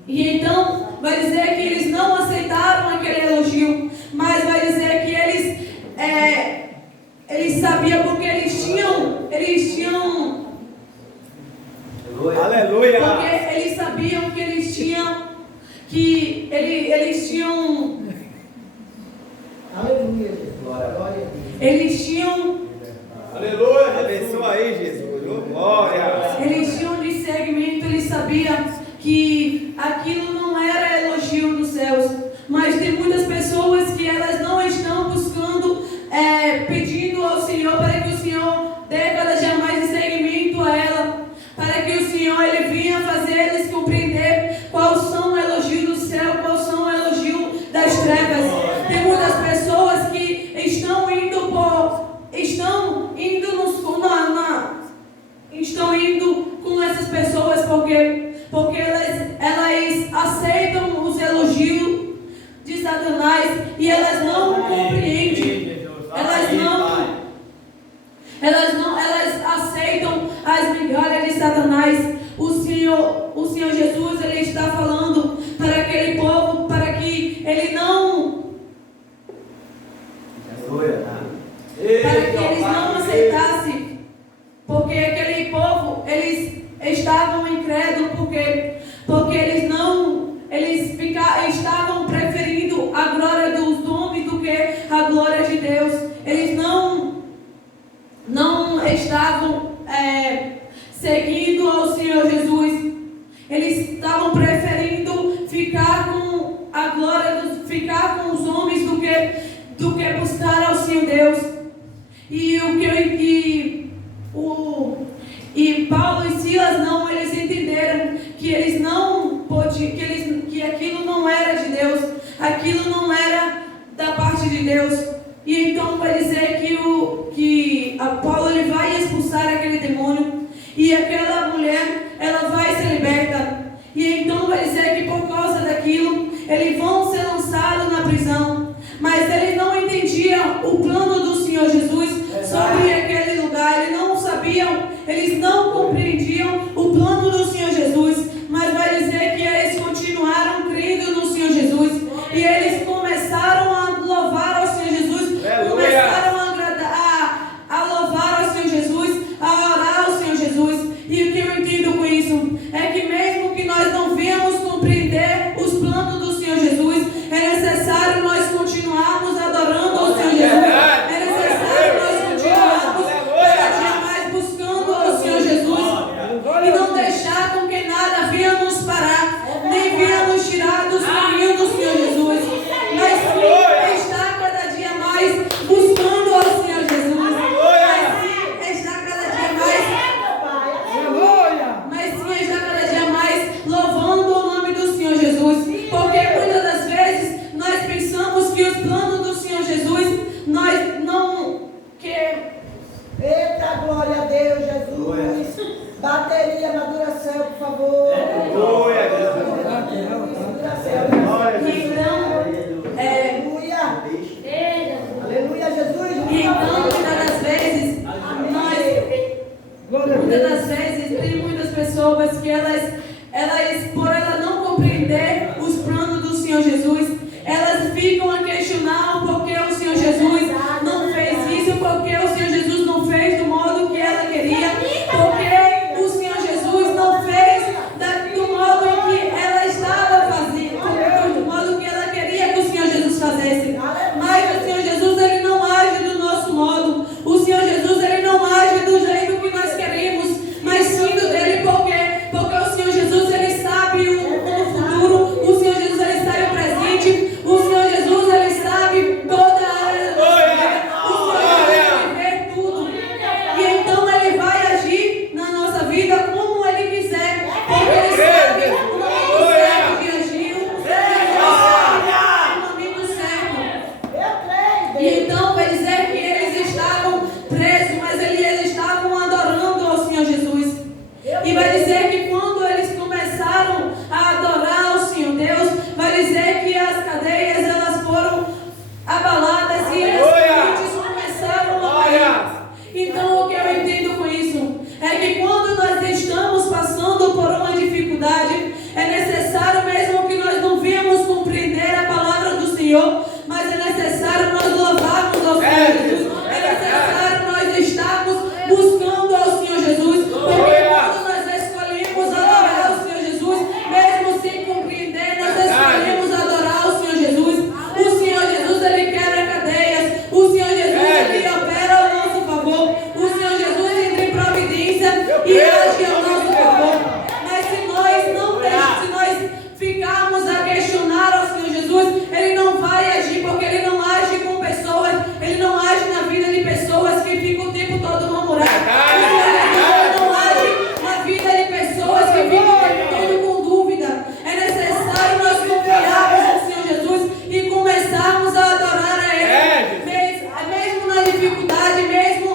E então vai dizer que eles não aceitaram aquele elogio, mas vai dizer que eles sabiam porque eles tinham Aleluia. porque eles sabiam que eles tinham Aleluia, Jesus. Glória a Deus. eles tinham Aleluia. Abençoa aí, Jesus. Oh, glória. Eles tinham discernimento, eles sabiam que aquilo não era elogio dos céus. Mas tem muitas pessoas que elas não estão buscando, pedindo ao Senhor para que o Senhor dê cada dia mais discernimento a ela, para que o Senhor ele venha fazer eles compreender quais são o elogio do céu, quais são o elogio das trevas. Tem muitas pessoas que estão indo com essas pessoas porque elas aceitam os elogios de Satanás e elas não compreendem. Elas aceitam as migalhas de Satanás. O Senhor Jesus ele está falando para aquele povo para que ele não aceitassem, porque aquele povo eles estavam incrédulos porque eles estavam preferindo a glória dos homens do que a glória de Deus. Eles não estavam seguindo ao Senhor Jesus. Eles estavam preferindo ficar com a glória, ficar com os homens do que buscar ao Senhor Deus. E Paulo e Silas eles entenderam que eles não podiam, que aquilo não era de Deus, aquilo não era da parte de Deus. E então vai dizer que a Paulo ele vai expulsar aquele demônio e aquela mulher ela vai ser liberta. E então vai dizer que por causa daquilo eles vão ser lançados na prisão. Mas eles não entendiam o plano do Senhor Jesus sobre aquele lugar. Eles não sabiam, eles não compreendiam o plano do Senhor Jesus. Mas vai dizer que eles continuaram crendo no Senhor Jesus. E eles começaram a louvar ao Senhor Jesus. Começaram a louvar ao Senhor Jesus, a orar ao Senhor Jesus. E o que eu entendo com isso é que mesmo que nós não venhamos compreender os planos do Senhor Jesus, é necessário nós continuarmos adorando ao Senhor Jesus. É necessário nós continuarmos cada dia mais buscando ao Senhor Jesus e não deixar com que nada venha nos parar, nem venha nos tirar dos caminhos do Senhor Jesus, mas sim estar cada dia mais buscando ao Senhor Jesus, mas sim estar cada dia mais louvando o nome do Senhor Jesus, porque muitas das vezes nós pensamos que os planos do Senhor Jesus nós não queremos. Eita, glória a Deus, Jesus. Bateria na Duracell, por favor. Aleluia, Jesus. Aleluia. Aleluia, Jesus. Então, muitas das vezes tem muitas pessoas que elas por ela não compreender os planos do Senhor Jesus, elas ficam a questionar porque o Senhor Jesus não fez isso, porque o Senhor Jesus não fez do modo que ela queria, porque o Senhor Jesus não fez do modo em que ela estava fazendo, do modo que ela queria que o Senhor Jesus fizesse. Mas o Senhor Jesus ele não age do nosso modo. O Senhor Jesus ele não age que quando nós estamos passando por uma dificuldade, é necessário mesmo que nós não venhamos compreender a palavra do Senhor, mas é necessário nós louvarmos ao Senhor Jesus. É necessário nós estarmos buscando ao Senhor Jesus, porque quando nós escolhemos adorar ao Senhor Jesus, mesmo sem compreender, nós escolhemos adorar ao Senhor Jesus. O Senhor Jesus, Ele quebra cadeias. O Senhor Jesus, Ele opera ao nosso favor. O Senhor Jesus entra em providência e age ao nosso favor. Mas se nós ficarmos a questionar ao Senhor Jesus, Ele não vai agir, porque Ele não age com pessoas, Ele não age na vida de pessoas que ficam o tempo todo murmurando. O Senhor Jesus, Ele não age na vida de pessoas que ficam o tempo todo com dúvida. É necessário nós confiarmos no Senhor Jesus e começarmos a adorar a Ele. Mesmo na dificuldade, mesmo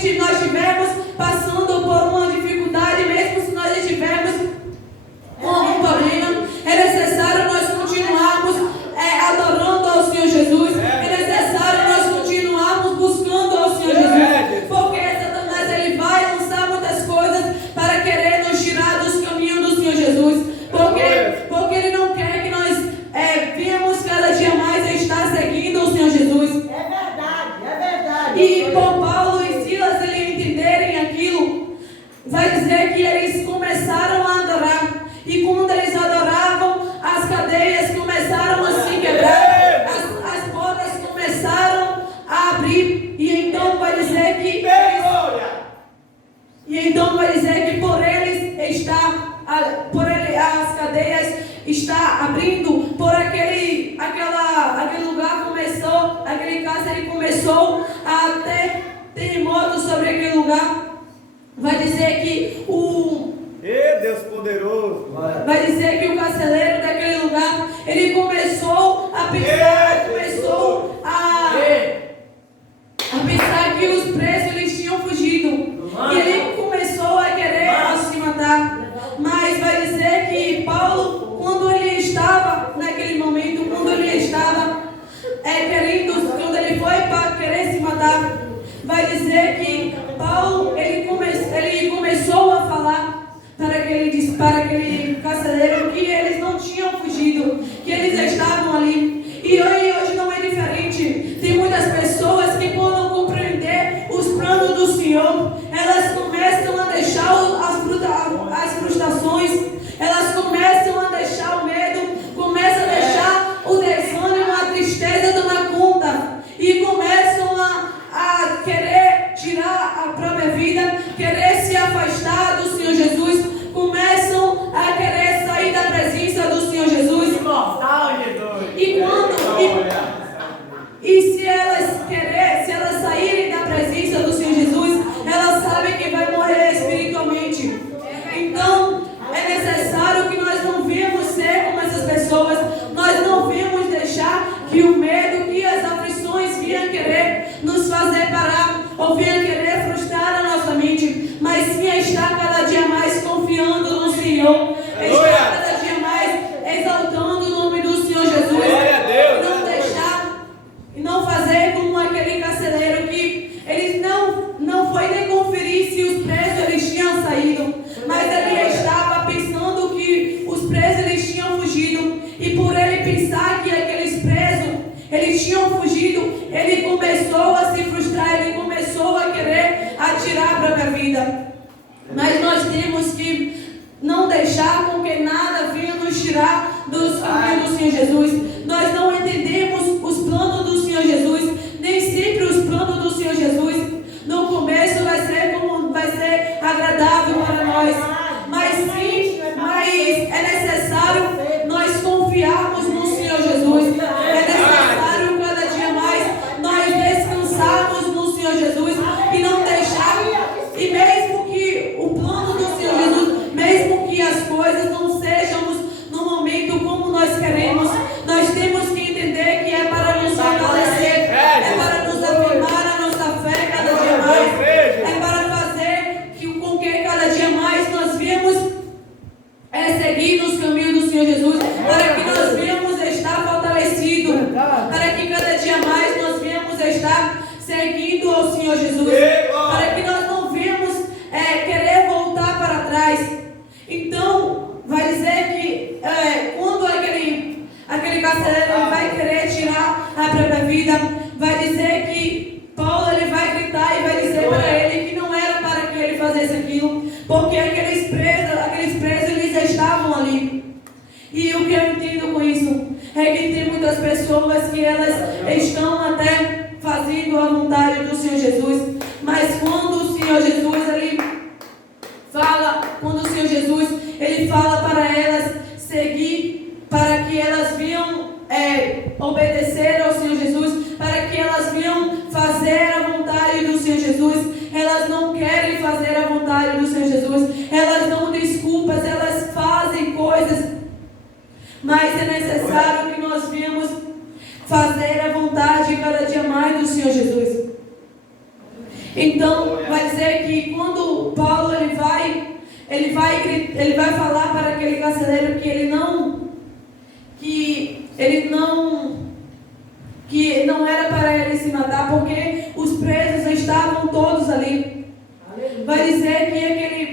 se nós estivermos passando por uma dificuldade, mesmo se nós estivermos com algum problema, é necessário nós continuarmos adorando ao Senhor Jesus. É necessário nós continuarmos buscando ao Senhor Jesus, porque Satanás ele vai lançar muitas coisas para querer nos tirar dos caminhos do Senhor Jesus, porque ele não quer que nós venhamos cada dia mais estar seguindo o Senhor Jesus. É verdade. E por Paulo e Silas eles entenderem aquilo, vai dizer que eles começaram a adorar. E quando eles adoravam, as cadeias começaram a se quebrar, as portas começaram a abrir. E então vai dizer que por eles as cadeias está abrindo, por aquele lugar começou, aquele cárcere começou a ter terremoto sobre aquele lugar. Vai dizer que Deus poderoso. vai dizer que o carcereiro daquele lugar, ele começou a pensar, a pensar que os presos eles tinham fugido. E ele começou a querer se matar. Mas vai dizer que Paulo, quando ele estava naquele momento, quando ele estava quando ele foi para querer se matar, vai dizer que Paulo ele começou a falar para aquele carcereiro que eles não tinham fugido, que eles estavam ali. E hoje não é diferente. Tem muitas pessoas que, por não compreender os planos do Senhor, elas começam a deixar as frustrações, elas começam a deixar o medo, começam a deixar o desânimo, a tristeza tomar conta e começam a querer tirar a própria vida, querer se afastar do Senhor Jesus, começam a querer sair da presença do Senhor Jesus. E se elas saírem da presença do Senhor Jesus, elas sabem que vai morrer espiritualmente. Então, é necessário que nós não venhamos ser como essas pessoas, nós não venhamos deixar que o medo, que as aflições venham querer nos fazer parar, ou venham querer frustrar a nossa mente, mas sim estar cada dia mais confiando no Senhor, estar cada dia mais exaltando o nome do Senhor Jesus. Não deixar e não fazer como aquele carcereiro que ele não foi nem conferir se os presos eles tinham saído, mas ele estava pensando que os presos eles tinham fugido, e por ele pensar que aqueles presos eles tinham fugido, ele começou a se frustrar, ele começou a querer atirar a própria vida. Mas nós temos que não deixar com que nada venha nos tirar dos caminhos do Senhor Jesus. Nós não entendemos os planos do Senhor Jesus, nem sempre os planos do Senhor Jesus no começo vai ser agradável para nós, mas é necessário nós confiarmos no Senhor Jesus. É necessário cada dia mais nós descansarmos no Senhor Jesus e não deixar, e mesmo que o plano do Senhor Jesus, mesmo que as coisas não sejam no momento como nós queremos, nós temos que entender que é para nos fortalecer, é para nos afirmar a nossa fé cada dia mais, é para fazer com que cada dia mais nós viemos seguir nos caminhos pessoas que elas estão até fazendo a vontade do Senhor Jesus, mas quando o Senhor Jesus ele fala para elas seguir, para que elas venham obedecer ao Senhor Jesus, para que elas venham fazer a vontade do Senhor Jesus. Elas não querem fazer a vontade do Senhor Jesus, elas dão desculpas, elas fazem coisas, mas é necessário que nós venhamos fazer a vontade cada dia mais do Senhor Jesus. Então, vai dizer que quando Paulo ele vai falar para aquele carcereiro que não era para ele se matar, porque os presos estavam todos ali. Vai dizer que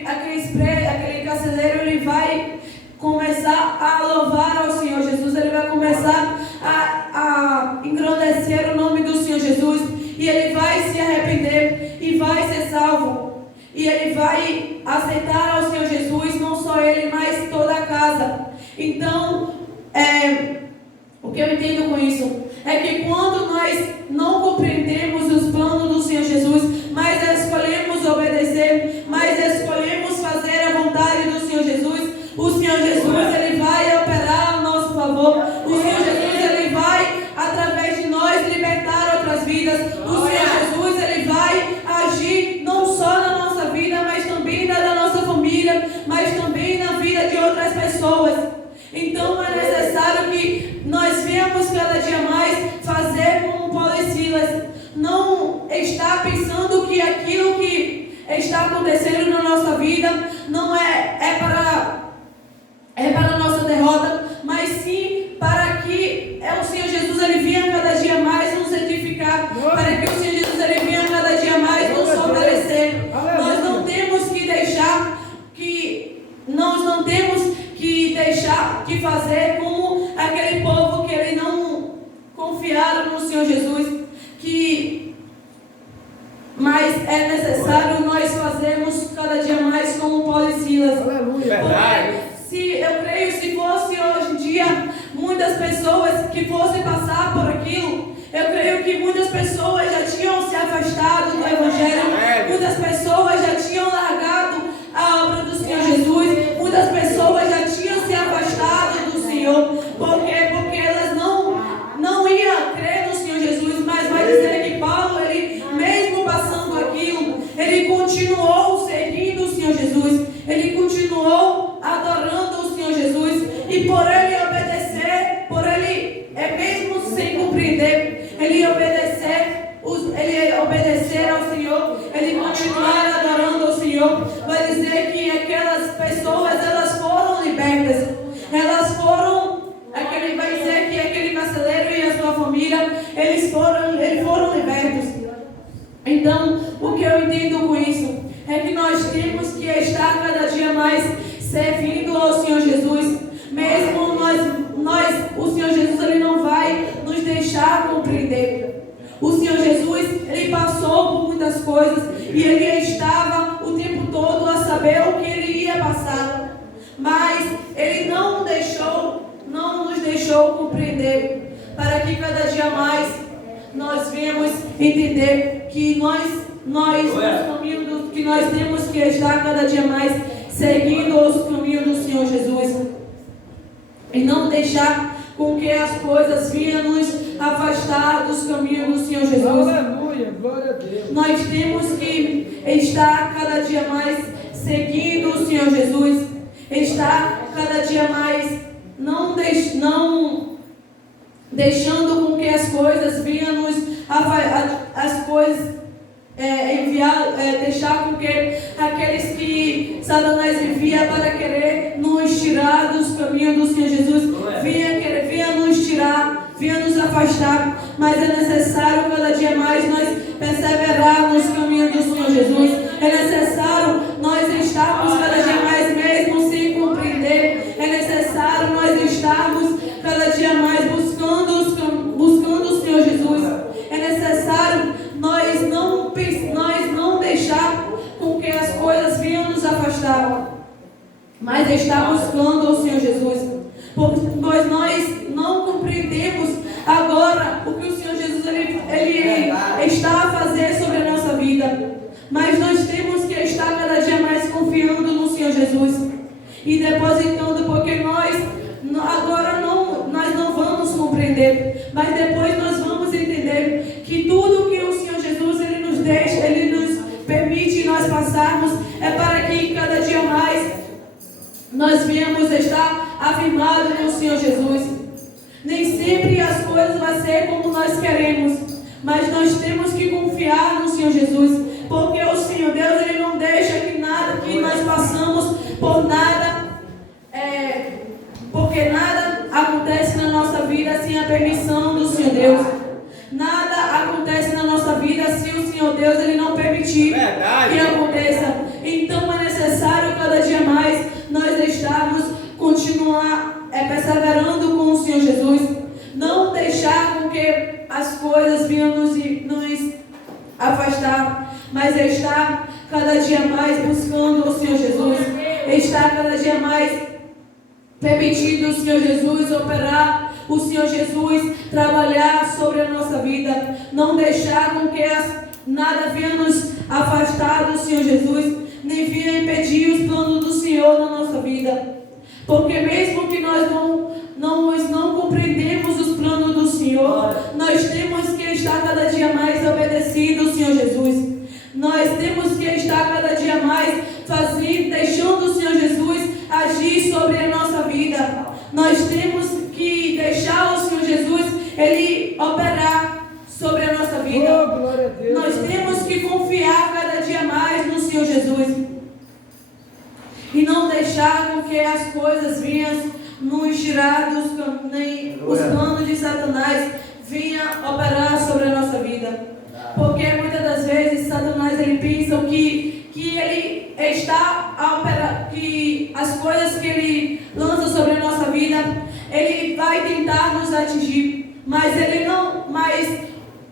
aquele carcereiro ele vai começar a louvar ao Senhor Jesus, ele vai começar a engrandecer o nome do Senhor Jesus, e ele vai se arrepender e vai ser salvo, e ele vai aceitar ao Senhor Jesus, não só ele, mas toda a casa. Então, o que eu entendo com isso é que quando nós não compreendemos os planos do Senhor Jesus, mas escolhemos obedecer, mas escolhemos fazer a vontade do Senhor Jesus, o Senhor Jesus ele vai operar a nosso favor. O Senhor Jesus ele vai, através de nós, libertar outras vidas. O Senhor Jesus ele vai agir não só na nossa vida, mas também na nossa família, mas também na vida de outras pessoas. Então é necessário que nós venhamos cada dia mais fazer como Paulo e Silas, não estar pensando que aquilo que está acontecendo na nossa vida não é para a nossa derrota, mas sim para que o Senhor Jesus ele venha cada dia mais nos edificar, para que o Senhor Jesus ele venha cada dia mais nos fortalecer. Nós não temos que deixar que fazer como aquele povo que ele não confiaram no Senhor Jesus, mas é necessário nós fazermos cada dia mais como Paulo e Silas. Aleluia. Eu creio, se fosse hoje em dia muitas pessoas que fossem passar por aquilo, eu creio que muitas pessoas já tinham se afastado do Evangelho, muitas pessoas já tinham largado a obra do Senhor Jesus, muitas pessoas já tinham se afastado do Senhor, porque elas não iam crer no Senhor Jesus. Mas vai dizer que Paulo, ele mesmo passando aquilo, ele continuou seguindo o Senhor Jesus, ele continuou adorando o Senhor Jesus, e por ele obedecer, mesmo sem compreender, ele obedecer ao Senhor, ele continuar adorando ao Senhor. Vai dizer que aquelas pessoas, elas foram libertas, vai dizer que aquele carcereiro e a sua família, eles foram libertos. Então, o que eu entendo com isso é que nós temos que estar cada dia mais servindo ao Senhor Jesus, mesmo o Senhor Jesus ele não vai nos deixar compreender. O Senhor Jesus ele passou por muitas coisas e ele estava o tempo todo a saber o que ele ia passar, mas ele não nos deixou compreender, para que cada dia mais nós venhamos entender que que nós temos que estar cada dia mais seguindo os caminhos do Senhor Jesus, e não deixar com que as coisas venham nos afastar dos caminhos do Senhor Jesus. Aleluia, glória a Deus. Nós temos que estar cada dia mais seguindo o Senhor Jesus, estar cada dia mais não deixando com que as coisas venham nos as coisas deixar com que aqueles que Satanás envia para querer nos tirar dos caminhos do Senhor Jesus venha nos tirar, venha nos afastar. Mas é necessário cada dia mais nós perseverar nos caminhos do Senhor Jesus. É necessário nós estarmos cada dia mais, mesmo sem compreender. É necessário nós estarmos cada dia mais buscando o Senhor Jesus. É necessário nós não deixar com que as coisas venham nos afastar, mas estar buscando o Senhor Jesus, pois nós não compreendemos agora Ele está a fazer sobre a nossa vida. Mas nós temos que estar cada dia mais confiando no Senhor Jesus e depositando, porque nós não vamos compreender, mas depois nós vamos entender que tudo que o Senhor Jesus Ele nos deixa, Ele nos permite nós passarmos, é para que cada dia mais nós venhamos estar afirmados no Senhor Jesus. Nem sempre as coisas vão ser como nós queremos, mas nós temos que confiar no Senhor Jesus, porque o Senhor Deus Ele não deixa que nada que nós passamos por nada, porque nada acontece na nossa vida sem a permissão do Senhor Deus. Nada acontece na nossa vida se o Senhor Deus Ele não permitir que aconteça. Então é necessário cada dia mais nós estarmos, continuar perseverando com o Senhor Jesus. Não deixar com que as coisas venham nos afastar, mas estar cada dia mais buscando o Senhor Jesus. Estar cada dia mais permitindo o Senhor Jesus operar, o Senhor Jesus trabalhar sobre a nossa vida. Não deixar com que nada venha nos afastar do Senhor Jesus, nem venha impedir os planos do Senhor na nossa vida. Porque mesmo que nós não compreendemos os planos do Senhor, nós temos que estar cada dia mais obedecendo ao Senhor Jesus. Nós temos que estar cada dia mais deixando o Senhor Jesus agir sobre a nossa vida. Nós temos que deixar o Senhor Jesus Ele operar sobre a nossa vida. Nós temos que confiar cada dia mais no Senhor Jesus e não deixar com que as coisas venham nos tirar nem os planos de Satanás venham operar sobre a nossa vida. Porque muitas das vezes Satanás ele pensa que ele está a operar, que as coisas que ele lança sobre a nossa vida, ele vai tentar nos atingir, mas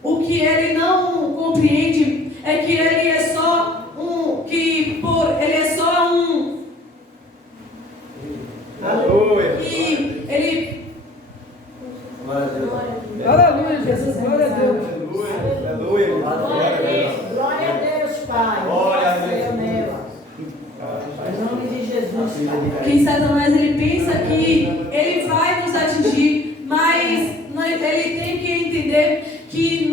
o que ele não compreende é que ele é só Aleluia. E ele Glória a Deus. Aleluia, Jesus. Glória a Deus. Aleluia. Glória a Deus, Pai. Glória a Deus. Em nome de Jesus, Pai. que Satanás ele pensa que ele vai nos atingir, mas ele tem que entender que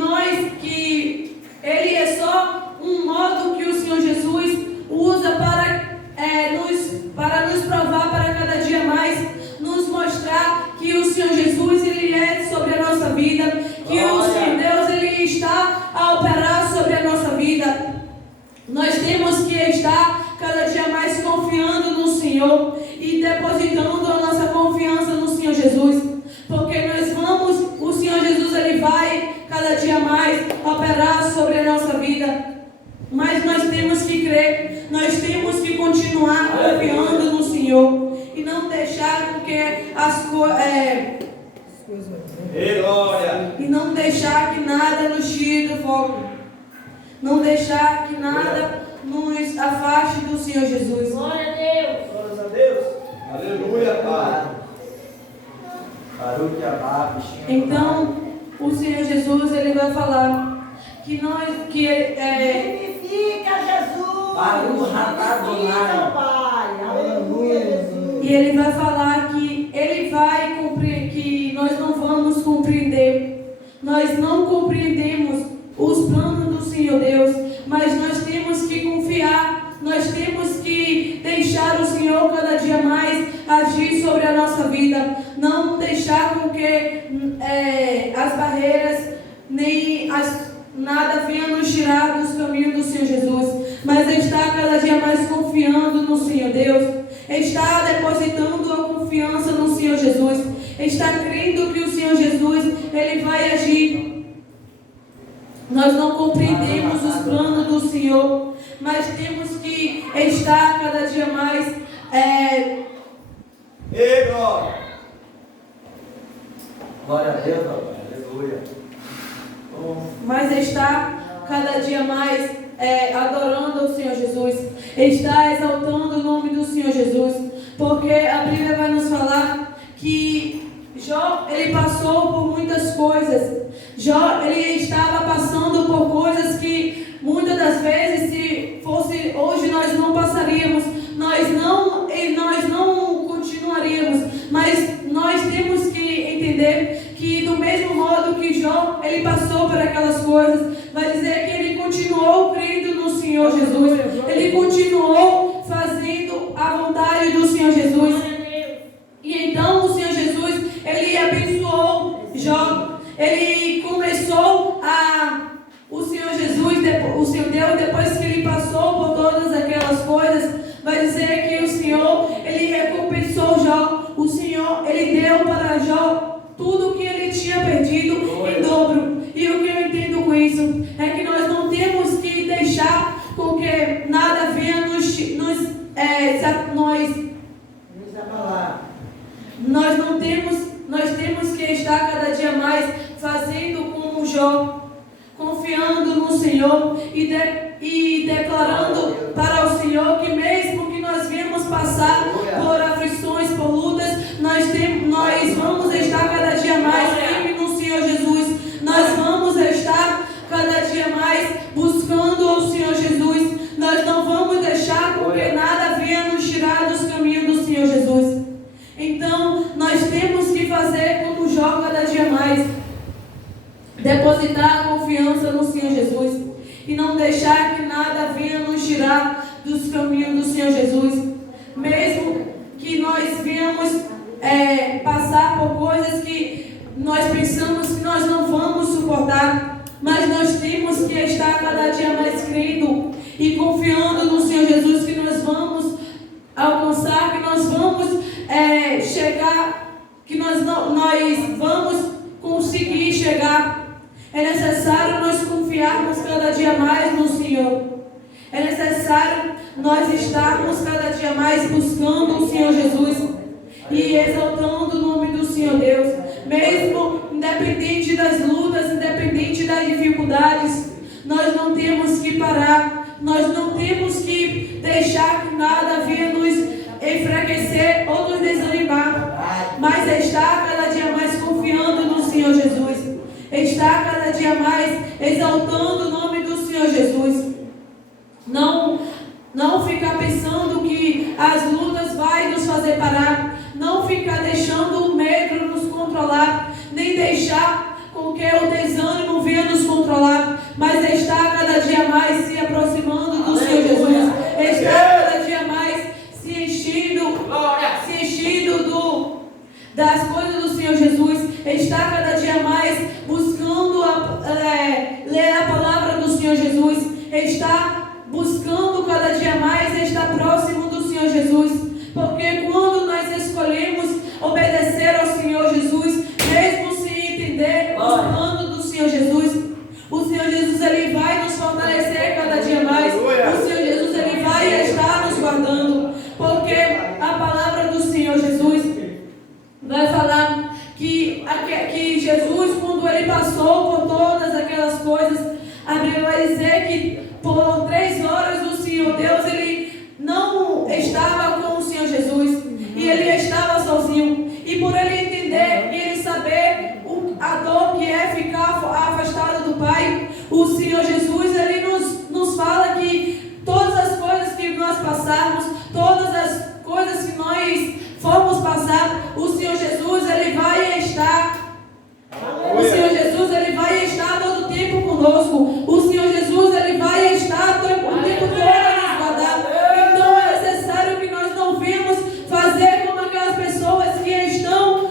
ele é só um modo que o Senhor Jesus usa para nos provar, para cada dia mais nos mostrar que o Senhor Jesus ele é sobre a nossa vida, que o Senhor Deus ele está a operar sobre a nossa vida. Nós temos que estar cada dia mais confiando no Senhor e depositando a nossa confiança no Senhor Jesus, porque o Senhor Jesus ele vai cada dia mais operar sobre a nossa vida, mas nós temos que crer, nós temos que continuar confiando no Senhor e não deixar que e não deixar que nada nos tire do foco, não deixar que nada nos afaste do Senhor Jesus. Glória a Deus. Glórias a Deus. Aleluia, Pai. Baruque Abá, bichinho. Então, o Senhor Jesus ele vai falar que Glorifica Jesus. Glorifica, Pai. Aleluia, Jesus. e ele vai falar que ele vai cumprir, que nós não vamos compreender, nós não compreendemos os planos do Senhor Deus, mas nós temos que confiar, nós temos que deixar o Senhor cada dia mais agir sobre a nossa vida, não deixar com que as barreiras nem nada venha nos tirar dos caminhos do Senhor Jesus, mas estar cada dia mais confiando no Senhor Deus, estar depositando a confiança no Senhor Jesus, estar crendo que o Senhor Jesus ele vai agir. Nós não compreendemos os planos do Senhor, mas temos que estar cada dia mais Glória a Deus, Pai. Aleluia. mas estar cada dia mais adorando o Senhor Jesus, estar exaltando o nome do Senhor Jesus, porque a Bíblia vai nos falar que Jó ele passou por muitas coisas. Jó ele estava estaríamos, nós não continuaríamos, mas nós temos que entender que do mesmo modo que Jó, ele passou por aquelas coisas, vai dizer que ele continuou crendo no Senhor Jesus, ele continuou fazendo a vontade do Senhor Jesus, e então o Senhor Jesus, ele abençoou Jó, ele começou o Senhor Jesus, o Senhor Deus, depois que ele passou por todas aquelas coisas, vai dizer que o Senhor, ele recompensou Jó, o Senhor, ele deu para Jó tudo o que ele tinha perdido em dobro. E o que eu entendo com isso é que nós não temos que deixar com que nada venha nos abalar. Nós temos que estar cada dia mais fazendo como Jó, confiando no Senhor e declarando para o Senhor que mesmo que nós viemos passar por aflições, por lutas, nós vamos estar cada dia mais firme no Senhor Jesus. Nós vamos estar cada dia mais buscando o Senhor Jesus. Nós não vamos deixar com que nada venha nos tirar dos caminhos do Senhor Jesus. Então, nós temos que fazer como Jó cada dia mais. Depositar a confiança no Senhor Jesus. E não deixar que nada venha nos tirar dos caminhos do Senhor Jesus. Mesmo que nós venhamos passar por coisas que nós pensamos que nós não vamos suportar. Mas nós temos que estar cada dia mais crendo e confiando no Senhor Jesus que nós vamos alcançar, que nós vamos chegar, que nós vamos conseguir chegar. É necessário nós confiarmos cada dia mais no Senhor. É necessário nós estarmos cada dia mais buscando o Senhor Jesus e exaltando o nome do Senhor Deus. Mesmo independente das lutas, independente das dificuldades, nós não temos que parar. Nós não temos que deixar que nada venha nos enfraquecer ou nos desanimar, mas estar cada dia mais confiando no Senhor Jesus, estar cada dia mais exaltando o nome do Senhor Jesus, não ficar pensando que as lutas vai nos fazer parar, não ficar deixando o medo nos controlar, nem deixar com que o desânimo venha nos controlar, mas estar cada dia mais se aproximando do Senhor Jesus, estar cada dia mais se enchendo das coisas do Senhor Jesus, estar cada dia mais buscando ler a palavra do Senhor Jesus, estar buscando cada dia mais estar próximo do Senhor Jesus, porque quando nós escolhemos obedecer ao Senhor Jesus, mesmo sem entender os planos do Senhor Jesus, o Senhor Jesus ele vai nos fortalecer cada dia mais, o Senhor Jesus ele vai estar nos guardando, porque a palavra do Senhor Jesus vai falar que Jesus, quando ele passou por todas aquelas coisas, a Bíblia vai dizer que por 3 horas o Senhor Deus ele não estava com o Senhor Jesus e ele estava sozinho, e por ele entender e ele saber a dor que é ficar afastado do Pai, o Senhor Jesus ele nos fala que todas as coisas que nós passarmos, todas as coisas que nós formos passar, o Senhor Jesus ele vai estar, o Senhor Jesus ele vai estar todo o tempo conosco, o Senhor Jesus ele vai estar o tempo todo a nos guardar. Então é necessário que nós não venhamos fazer como aquelas pessoas que estão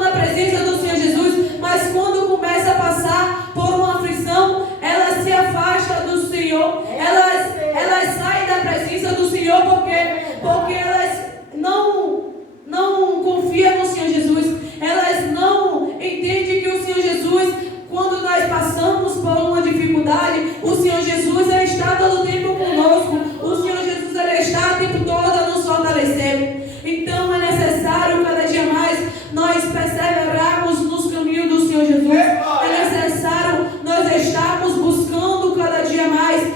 na presença do Senhor Jesus, mas quando começa a passar por uma aflição, elas se afastam do Senhor, elas saem da presença do Senhor porque elas não confiam no Senhor Jesus, elas não entendem que o Senhor Jesus, quando nós passamos por uma dificuldade, o Senhor Jesus ele está todo o tempo conosco, o Senhor Jesus ele está o tempo todo a nos fortalecer. Então é necessário cada dia mais nós perseverarmos nos caminhos do Senhor Jesus, é necessário nós estarmos buscando cada dia mais,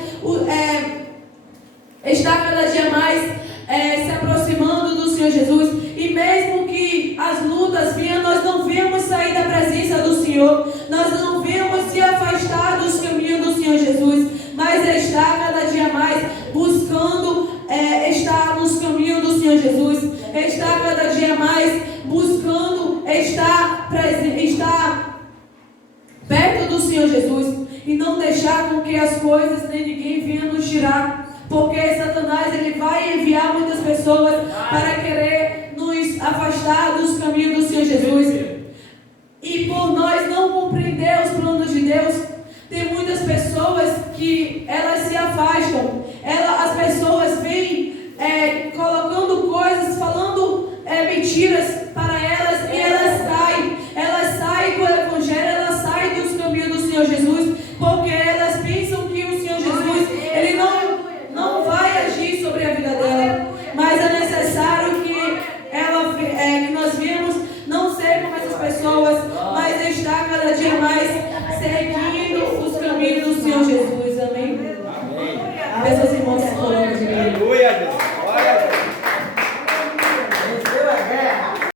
estar cada dia mais se aproximando do Senhor Jesus, e mesmo que as lutas venham, nós não vemos sair da presença do Senhor, nós não vemos se afastar dos caminhos do Senhor Jesus, mas estar cada dia mais buscando porque Satanás ele vai enviar muitas pessoas para querer nos afastar dos caminhos do Senhor Jesus. E por nós não compreender os planos de Deus, tem muitas pessoas que elas se afastam. As pessoas vêm colocando coisas, falando mentiras para elas, e elas saem do Evangelho, elas saem dos caminhos do Senhor Jesus, porque elas pensam que o Senhor Jesus ele não vai agir sobre a vida dela, mas é necessário que nós viemos não ser como essas pessoas, mas estar cada dia mais seguindo